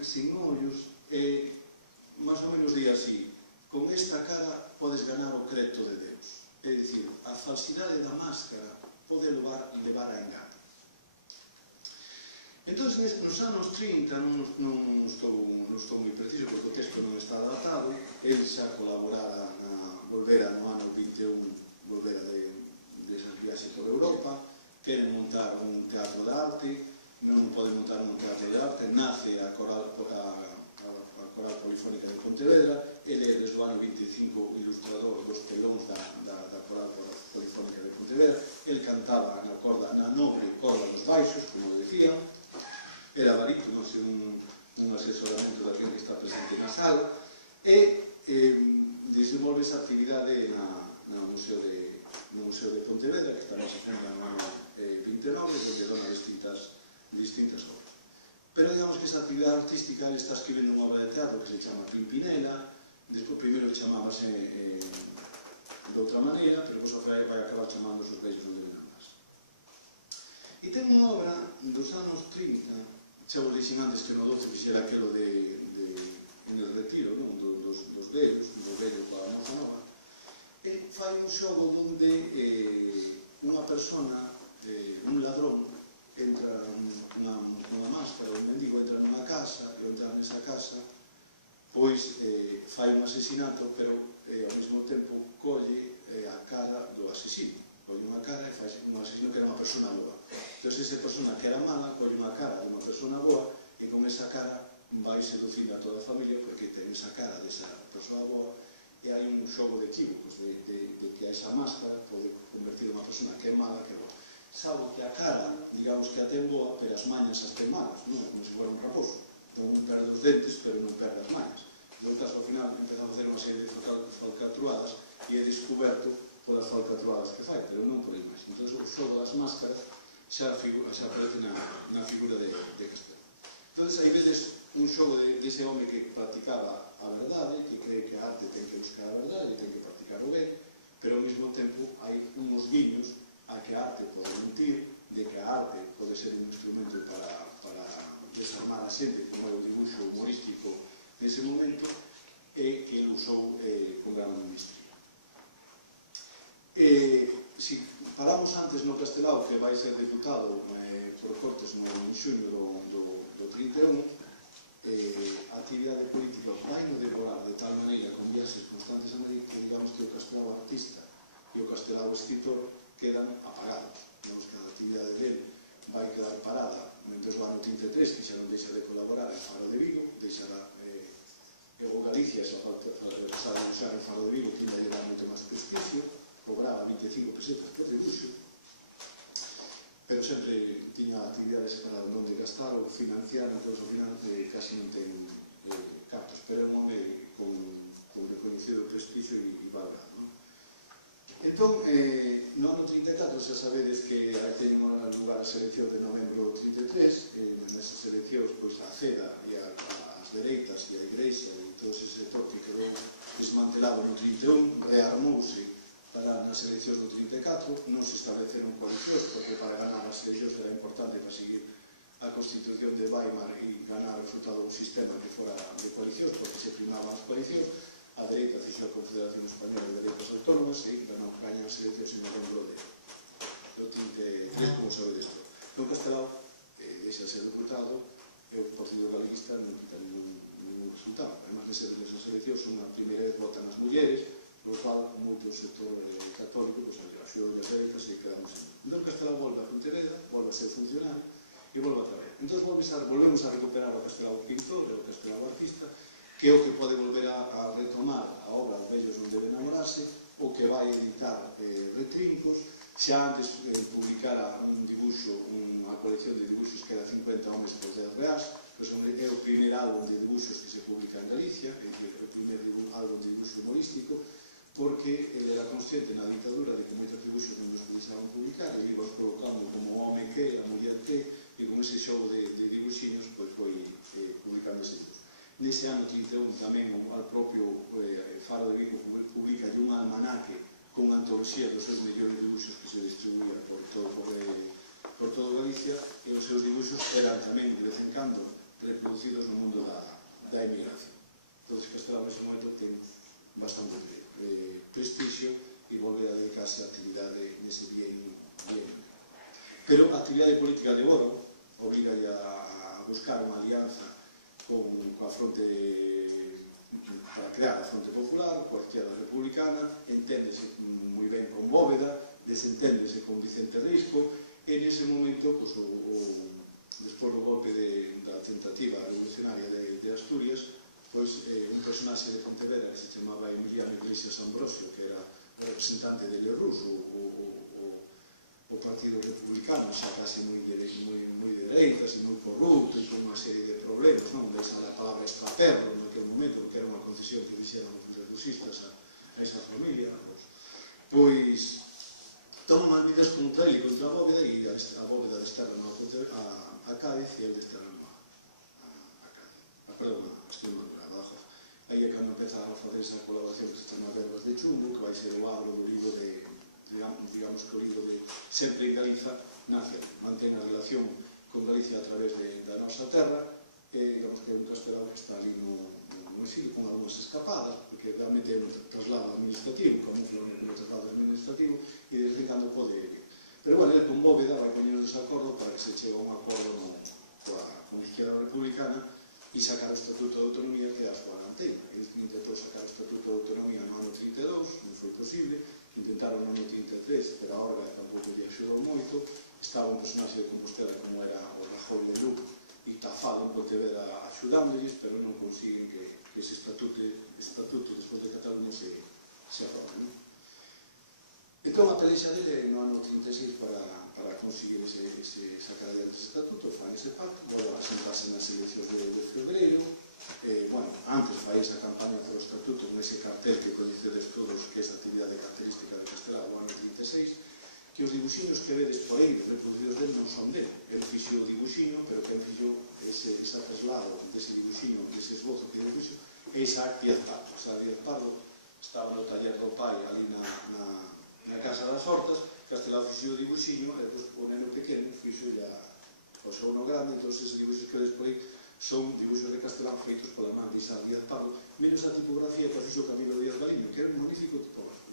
Entón, nos anos 30, non estou moi preciso porque o texto non está adaptado, el xa colaborara volvera no ano 21, volvera desas viaxes por Europa, queren montar un teatro de arte, non poden montar un teatro de arte, nace a Coral Polifónica de Pontevedra, ele é desde o ano 25 ilustrador dos telóns da Coral Polifónica de Pontevedra, el cantaba na nobre corda dos baixos, como decía, era barítono, un asesoramento de alguén que está presente na sala, e desenvolve esa actividade no Museo de Pontevedra, que estamos facendo no ano 29, onde dona distintas obras. Pero digamos que esa actividade artística, ele está escribendo unha obra de teatro que se chama Pimpinela, despois primeiro chamábase de outra maneira, pero depois vai acabar chamando os vellos onde ven a más. E ten unha obra dos anos 30, xa vos dixen antes que no 12 fixera aquelo en el retiro, dos vellos, do vello coa moza nova, e fai un xogo onde unha persona, un ladrón, entra nunha máscara, un mendigo entra nunha casa, e ao entrar nesa casa, pois fai un asesinato, pero ao mesmo tempo colle a cara do asesino. Colle unha cara e fai un asesino que era unha persona boa. Entón, esa persona que era mala, colle unha cara de unha persona boa, e con esa cara vai seducindo a toda a familia, porque ten esa cara desa persona boa, e hai un xogo de equívocos, de que esa máscara pode convertir unha persona que é mala, que é boa. Salvo que a cara, digamos que a ten boa, pero as mañas as ten malas, non? Como se fora un raposo. Non perde os dentes, pero non perde as mañas. No caso, ao final, empezamos a facer unha serie de falcatruadas e é descoberto polas falcatruadas que fai, pero non por imaxe. Entón, o xogo das máscaras xa aparece na figura de Castelao. Entón, aí vedes un xogo dese home que practicaba a verdade, que cree que a arte ten que buscar a verdade, ten que practicar o ben, pero ao mesmo tempo hai uns guiños a que a arte pode mentir, de que a arte pode ser un instrumento para desarmar a xente, como é o dibuixo humorístico nese momento, e que ele usou con gran mestría. Se falamos antes no Castelao, que vai ser deputado por Cortes en xuño do 31, a actividade política vai no devorar de tal maneira, con viaxes constantes a Madrid, que digamos que o Castelao artista e o Castelao escritor quedan apagados. Digamos que a actividade dele vai quedar parada mentre o ano 33, que xa non deixa de colaborar en Faro de Vigo, deixará o Galicia xa pasará a usar en Faro de Vigo, que ainda lle dá moito máis prestigio, cobraba 25 pesetas por dibuixo, pero sempre tiña actividades para non de gastar ou financiar, entón ao final casi non ten cartos, pero é un home con reconhecido prestigio e valorado. Entón, no ano 34 xa sabedes que ten lugar a selección de novembro do 33, nesas seleccións a CEDA e as dereitas e a Igrexa e todo ese sector que quedou desmantelado no 31 rearmouse para nas eleccións do 34, non se estableceron coalicións, porque para ganar as eleccións era importante para seguir a Constitución de Weimar e ganar o resultado dun sistema que fora de coalicións, porque se primaban as coalicións. A dereita fixo a Confederación Española de Dereitas Autónomas e gañan as eleccións en novembro do 33, como sabedes todo. No Castelao deixa ser deputado e o Partido Galeguista non quita ningún resultado. Además, nesas eleccións unha primeira vez votan as mulleres, no cual moito sector católico axudou as dereitas e quedamos en. Entón, Castelao volve a Pontevedra, volve a ser funcionario e volve a traer. Entón, volvemos a recuperar o Castelao pintor e o Castelao artista, que é o que pode volver a retomar a obra Os vellos non deben namorarse, o que vai editar Retrincos, xa antes publicara un dibuixo, unha colección de dibuixos que era 50 homes por 10 reais, que é o primer álbum de dibuixos que se publica en Galicia, que é o primer álbum de dibuixo humorístico, porque ele era consciente na ditadura de que moitos dibuixos non os deixaban publicar, e ibas colocando como o home que, a muller que, e con ese xogo de dibuxiños foi publicando ese dibuixo. Nese ano 31 tamén al propio Faro de Vigo publica un almanaque con antoloxía dos seus mellores dibuixos que se distribuían por todo Galicia, e os seus dibuixos eran tamén de vez en cando reproducidos no mundo da emigración. Entón, Castelao nese momento ten bastante prestigio e volver a dedicarse a actividade nese bien. Pero a actividade política de Boro obliga a crear unha alianza coa fronte, para crear a fronte popular, coa izquierda republicana, enténdese moi ben con Bóveda, desenténdese con Vicente Risco, e nese momento, despois do golpe da tentativa revolucionaria de Asturias, un personaxe de Pontevedra que se chamaba Emiliano Iglesias Ambrosio, que era o representante de Lerroux, o Partido Republicano, xa case moi de dereitas e moi corrupto e con unha serie de problemas, non? Deixa a palabra extraperlo naquele momento, que era unha concesión que dixeran os lerrousistas a esa familia, pois toma medidas contra ele, contra a Bóveda, e a Bóveda desterra a Cádiz e ele desterra a Cádiz, perdón, a Extremadura, a Badajoz. Aí é cando empeza a fazer esa colaboración que se chama Verbas de Chumbo, que vai ser o agro do libro de, digamos que o libro de Sempre en Galiza nace, mantén a relación con Galicia a través da nosa terra, e digamos que é un castelao que está ali no exilio con algunhas escapadas, porque realmente é un traslado administrativo, camufla un traslado administrativo, e desde cando pode ir. Pero, bueno, ele con Bóveda vai poñer un desacordo para que se chegue a un acordo con a izquierda republicana e sacar o Estatuto de Autonomía, que era a súa antena. Ele intentou sacar o Estatuto de Autonomía no ano 32, non foi posible, intentaron no ano 33, pero a Orga tampouco lle axudou moito. Estaba un personaxe de Compostela como era o Rajoy de Luc e Tafado en Pontevedra axudándolles, pero non consiguen que ese estatuto despois de Cataluña se aprobe. Entón a pelexa dele no ano 36 para conseguir sacar adiante ese estatuto, fan ese pacto, volve a presentarse nas eleccións de febreiro, antes fai esa campaña por o estatuto con ese cartel que coñecedes todos, que é esa actividade característica de Castelao do ano 36, que os dibuxiños que vedes por aí reproducidos dele non son dele. Ele fixo o dibuxiño, pero que ele fixo ese traslado dese dibuxiño, dese esbozo que ele fixo, é Isaac Díaz Pardo. Isaac Díaz Pardo estaba no taller do pai ali na Casa das Hortas. Castelao fixo o dibuxiño, e depois o neno pequeno fixo o seu no grande. Entón esos dibuxos que vedes por aí son dibuxos de Castelao feitos pola man de Isaac Díaz Pardo, menos a tipografía que fixo Camilo Díaz Galiño, que era un magnífico tipógrafo,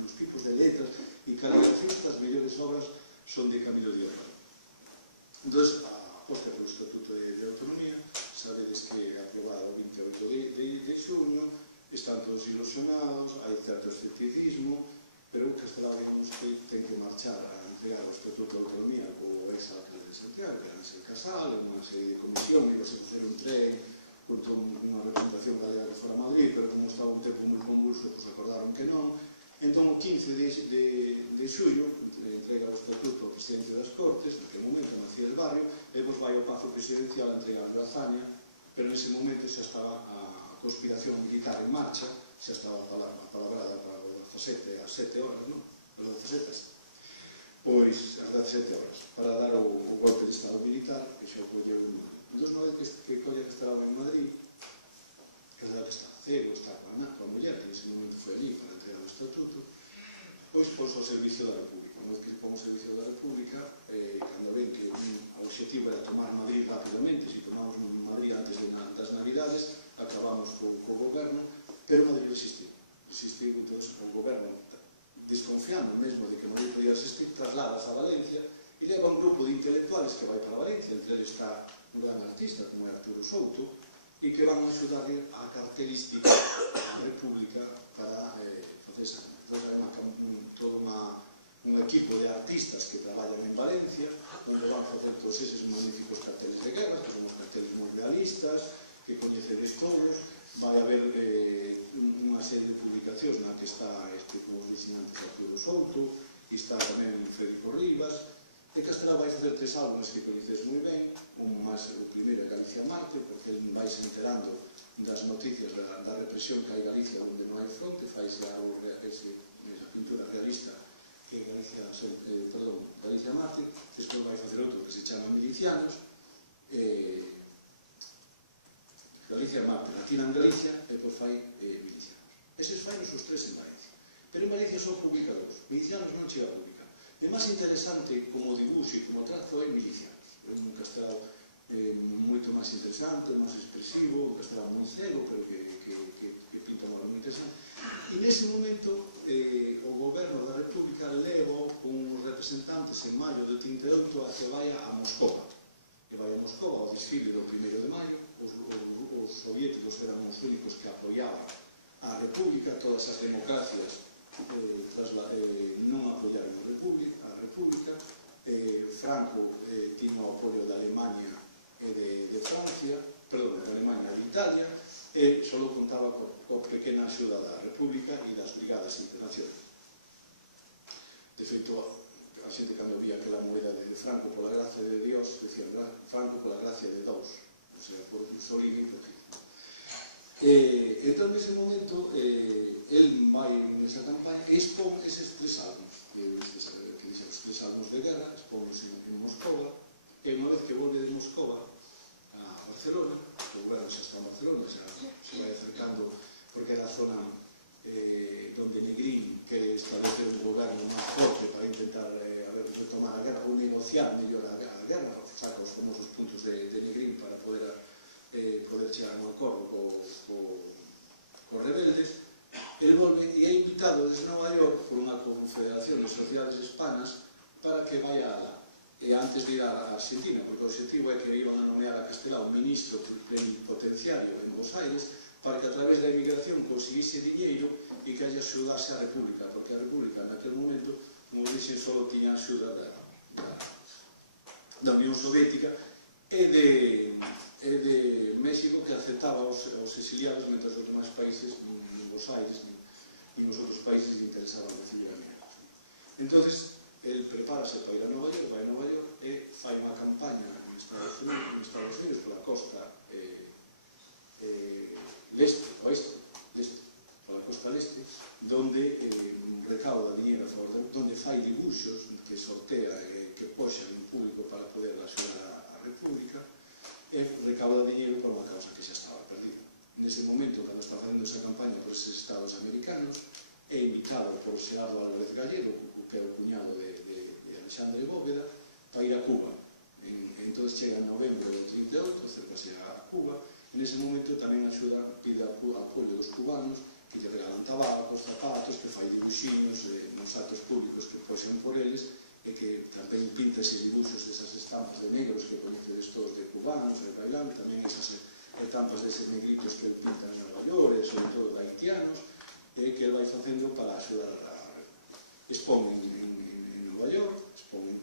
nos tipos de letras e caligrafistas, as mellores obras son de Camilo Díaz Galiño. Entón, a posta polo Estatuto de Autonomía, sabedes que é aprobado o 28 de xuño, están todos ilusionados, hai certo escepticismo, pero Castelao, digamos que ten que marchar a entregar o Estatuto de Autonomía co ex-alcalde de Santiago, que era Ángel Casal, unha serie de comisión, iba a facer un tren, junto unha representación galega que fora a Madrid, pero como estaba un tempo moi convulso, pois acordaron que non. Entón, o 15 de xullo, entrega o Estatuto ao presidente das Cortes, naquele momento, Macías Barrio, e pois vai ao Pazo Presidencial a entregar a Azaña, pero nese momento xa estaba a conspiración militar en marcha, xa estaba palabrada para o 17 ás 7 horas, non? As 17, pois, ás 17 horas, para dar o golpe de Estado militar, que xa o colleu en Madrid. Entón, non é que colle que estaba en Madrid, que era que estaba cego, estaba coa muller, que nese momento foi allí para entregar o Estatuto, pois pos ao servicio da República. Unha vez que pon ao servicio da República, cando ven que o objetivo era tomar Madrid rapidamente, se tomamos Madrid antes das Navidades, acabamos co goberno, pero Madrid resistiu. Entón, o goberno, desconfiando mesmo de que Madrid podía resistir, trasladas a Valencia e leva un grupo de intelectuales que vai para Valencia, entre eles está un gran artista como é Arturo Souto, e que van a axudarle a característica da República para facer esa. Entón, hai todo un equipo de artistas que traballan en Valencia, onde van facer todos eses magníficos carteles de guerra, que son os carteles moi realistas, que coñecedes todos. Vai haber unha serie de publicacións na que está, como dixen antes, Arturo Souto, e está tamén Federico Rivas, e Castelao vai facer 3 álbumes que coñecedes moi ben. O primeiro é Galicia Marte, porque ele vai se enterando das noticias da represión que hai en Galicia onde non hai fronte, faise esa pintura realista que é Galicia Marte. Despois vai facer outro que se chama Milicianos, Galicia Marte, Latina en Galicia, e depois fai Milicianos. Eses fai os 3 en Valencia, pero en Valencia son publicados. Milicianos non chega a publicar. É máis interesante como dibuixo e como trazo é Milicianos. É un Castelao moito máis interesante, máis expresivo, un Castelao moi cego, pero que pinta moi interesante. E nese momento o goberno da República leva con os representantes en maio del 38 a que vai a Moscova. Que vai a Moscova ao clase internacional. De feito, a xente cando vía aquela moeda de Franco pola gracia de Dios, decían Franco pola gracia de Deus, o sea, por Mussolini, porque... Entón, nese momento, el vai nesa campaña e expón eses 3 álbuns, que dixen os 3 álbuns de guerra, expónnos en Moscova, e unha vez que volve de Moscova a Barcelona, o goberno xa está en Barcelona, xa se vai acercando, porque era a zona donde Negrín quere establecer un goberno máis forte para intentar retomar a guerra ou negociar mellor a guerra, saca os famosos puntos de Negrín para poder chegar a un acordo cos rebeldes. El volve e é invitado desde Nova York por unha confederación de sociedades hispanas para que vaya alá. E antes de ir a Argentina, porque o objetivo é que iban a nomear a Castelao ministro plenipotenciario en Buenos Aires para que a través da emigración conseguise diñeiro e que ella axudase a República, porque a República naquele momento, como dixen, só tiña axuda da Unión Soviética e de México, que aceptaba os exiliados, mentre os demais países, en Buenos Aires e nos outros países que interesaban recibir a migrantes. Entonces, el prepárase para ir a Nova York, vai a Nova York e fai unha campaña en Estados Unidos pola costa pola costa leste, donde recauda dinheiro a favor, donde fai dibuixos que sortea e que poxa en público para poder axudar a República, e recauda dinheiro para unha causa que xa estaba perdida. Nese momento, cando está facendo esa campaña por esos estados americanos, é invitado por Xerardo Álvarez Gallego, que é o cuñado de Alexandre Bóveda, para ir a Cuba. Entón chega en novembro do 38, acercase a Cuba, e nese momento tamén pide apoio dos cubanos, que lle regalan tabacos, zapatos, que fai dibuxiños nos actos públicos que poxen por eles, e que tamén pinta eses dibuxos desas estampas de negros que coñecedes todos de cubanos, de bailantes, tamén esas estampas deses negritos que pintan en Nueva York, sobre todo de haitianos, que ele vai facendo para axudar a expón en Nova York, expón en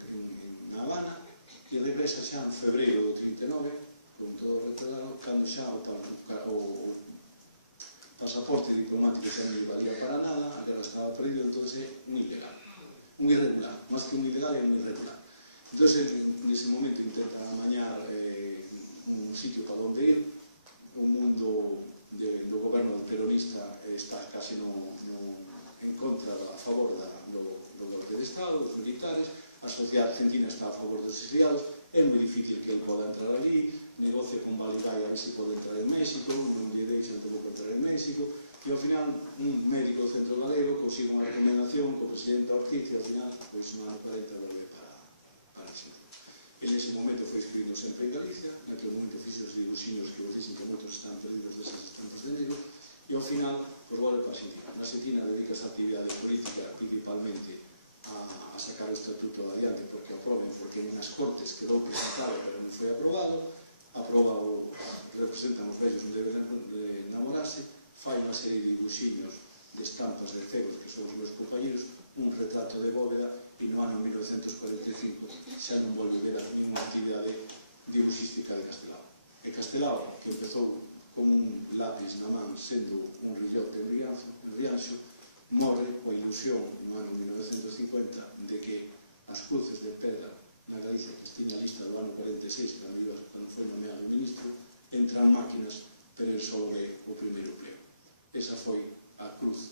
Habana, e regresa xa en febreiro do 39, con todo retardado, cando xa o pasaporte diplomático xa non valía para nada, a guerra estaba perdida, entón é un ilegal, un irregular, máis que un ilegal é un irregular. Entón, nese momento intenta amañar un sitio para onde ir, un mundo do goberno peronista está casi en contra, a favor do golpe de Estado, dos militares, a sociedade argentina está a favor dos exiliados, é moi difícil que ele poda entrar allí, negocia con Balibay a ver se pode entrar en México, non lle deixan tampouco entrar en México, e ao final un médico do centro galego consigue unha recomendación co presidente Ortiz e ao final, pois no ano 40 volve para Chile. En ese momento foi escribindo sempre en Galicia, naquele momento fixo os dibuxiños que vos dixen que moitos están perdidos desas estampas de negro, e ao final, pois volve para Argentina. Na Argentina dedica esa actividade política principalmente a sacar o estatuto adiante porque aproben, porque nas Cortes quedou presentado pero non foi aprobado, representan os vellos non deben enamorarse, fai unha serie de dibuxiños de estampas de cegos que son os meus compañeros, un retrato de Bóveda, e no ano 1945 xa non volve ver a ninguna actividade dibuxística de Castelao. E Castelao, que empezou como un lápiz na man sendo un rillote en Rianxo, morre coa ilusión no ano 1950 de que as cruces de pedra na Galicia, que estiña lista do ano 46, cando foi nomeado ministro, entran máquinas, pero el só ve o primeiro empleo. Esa foi a cruz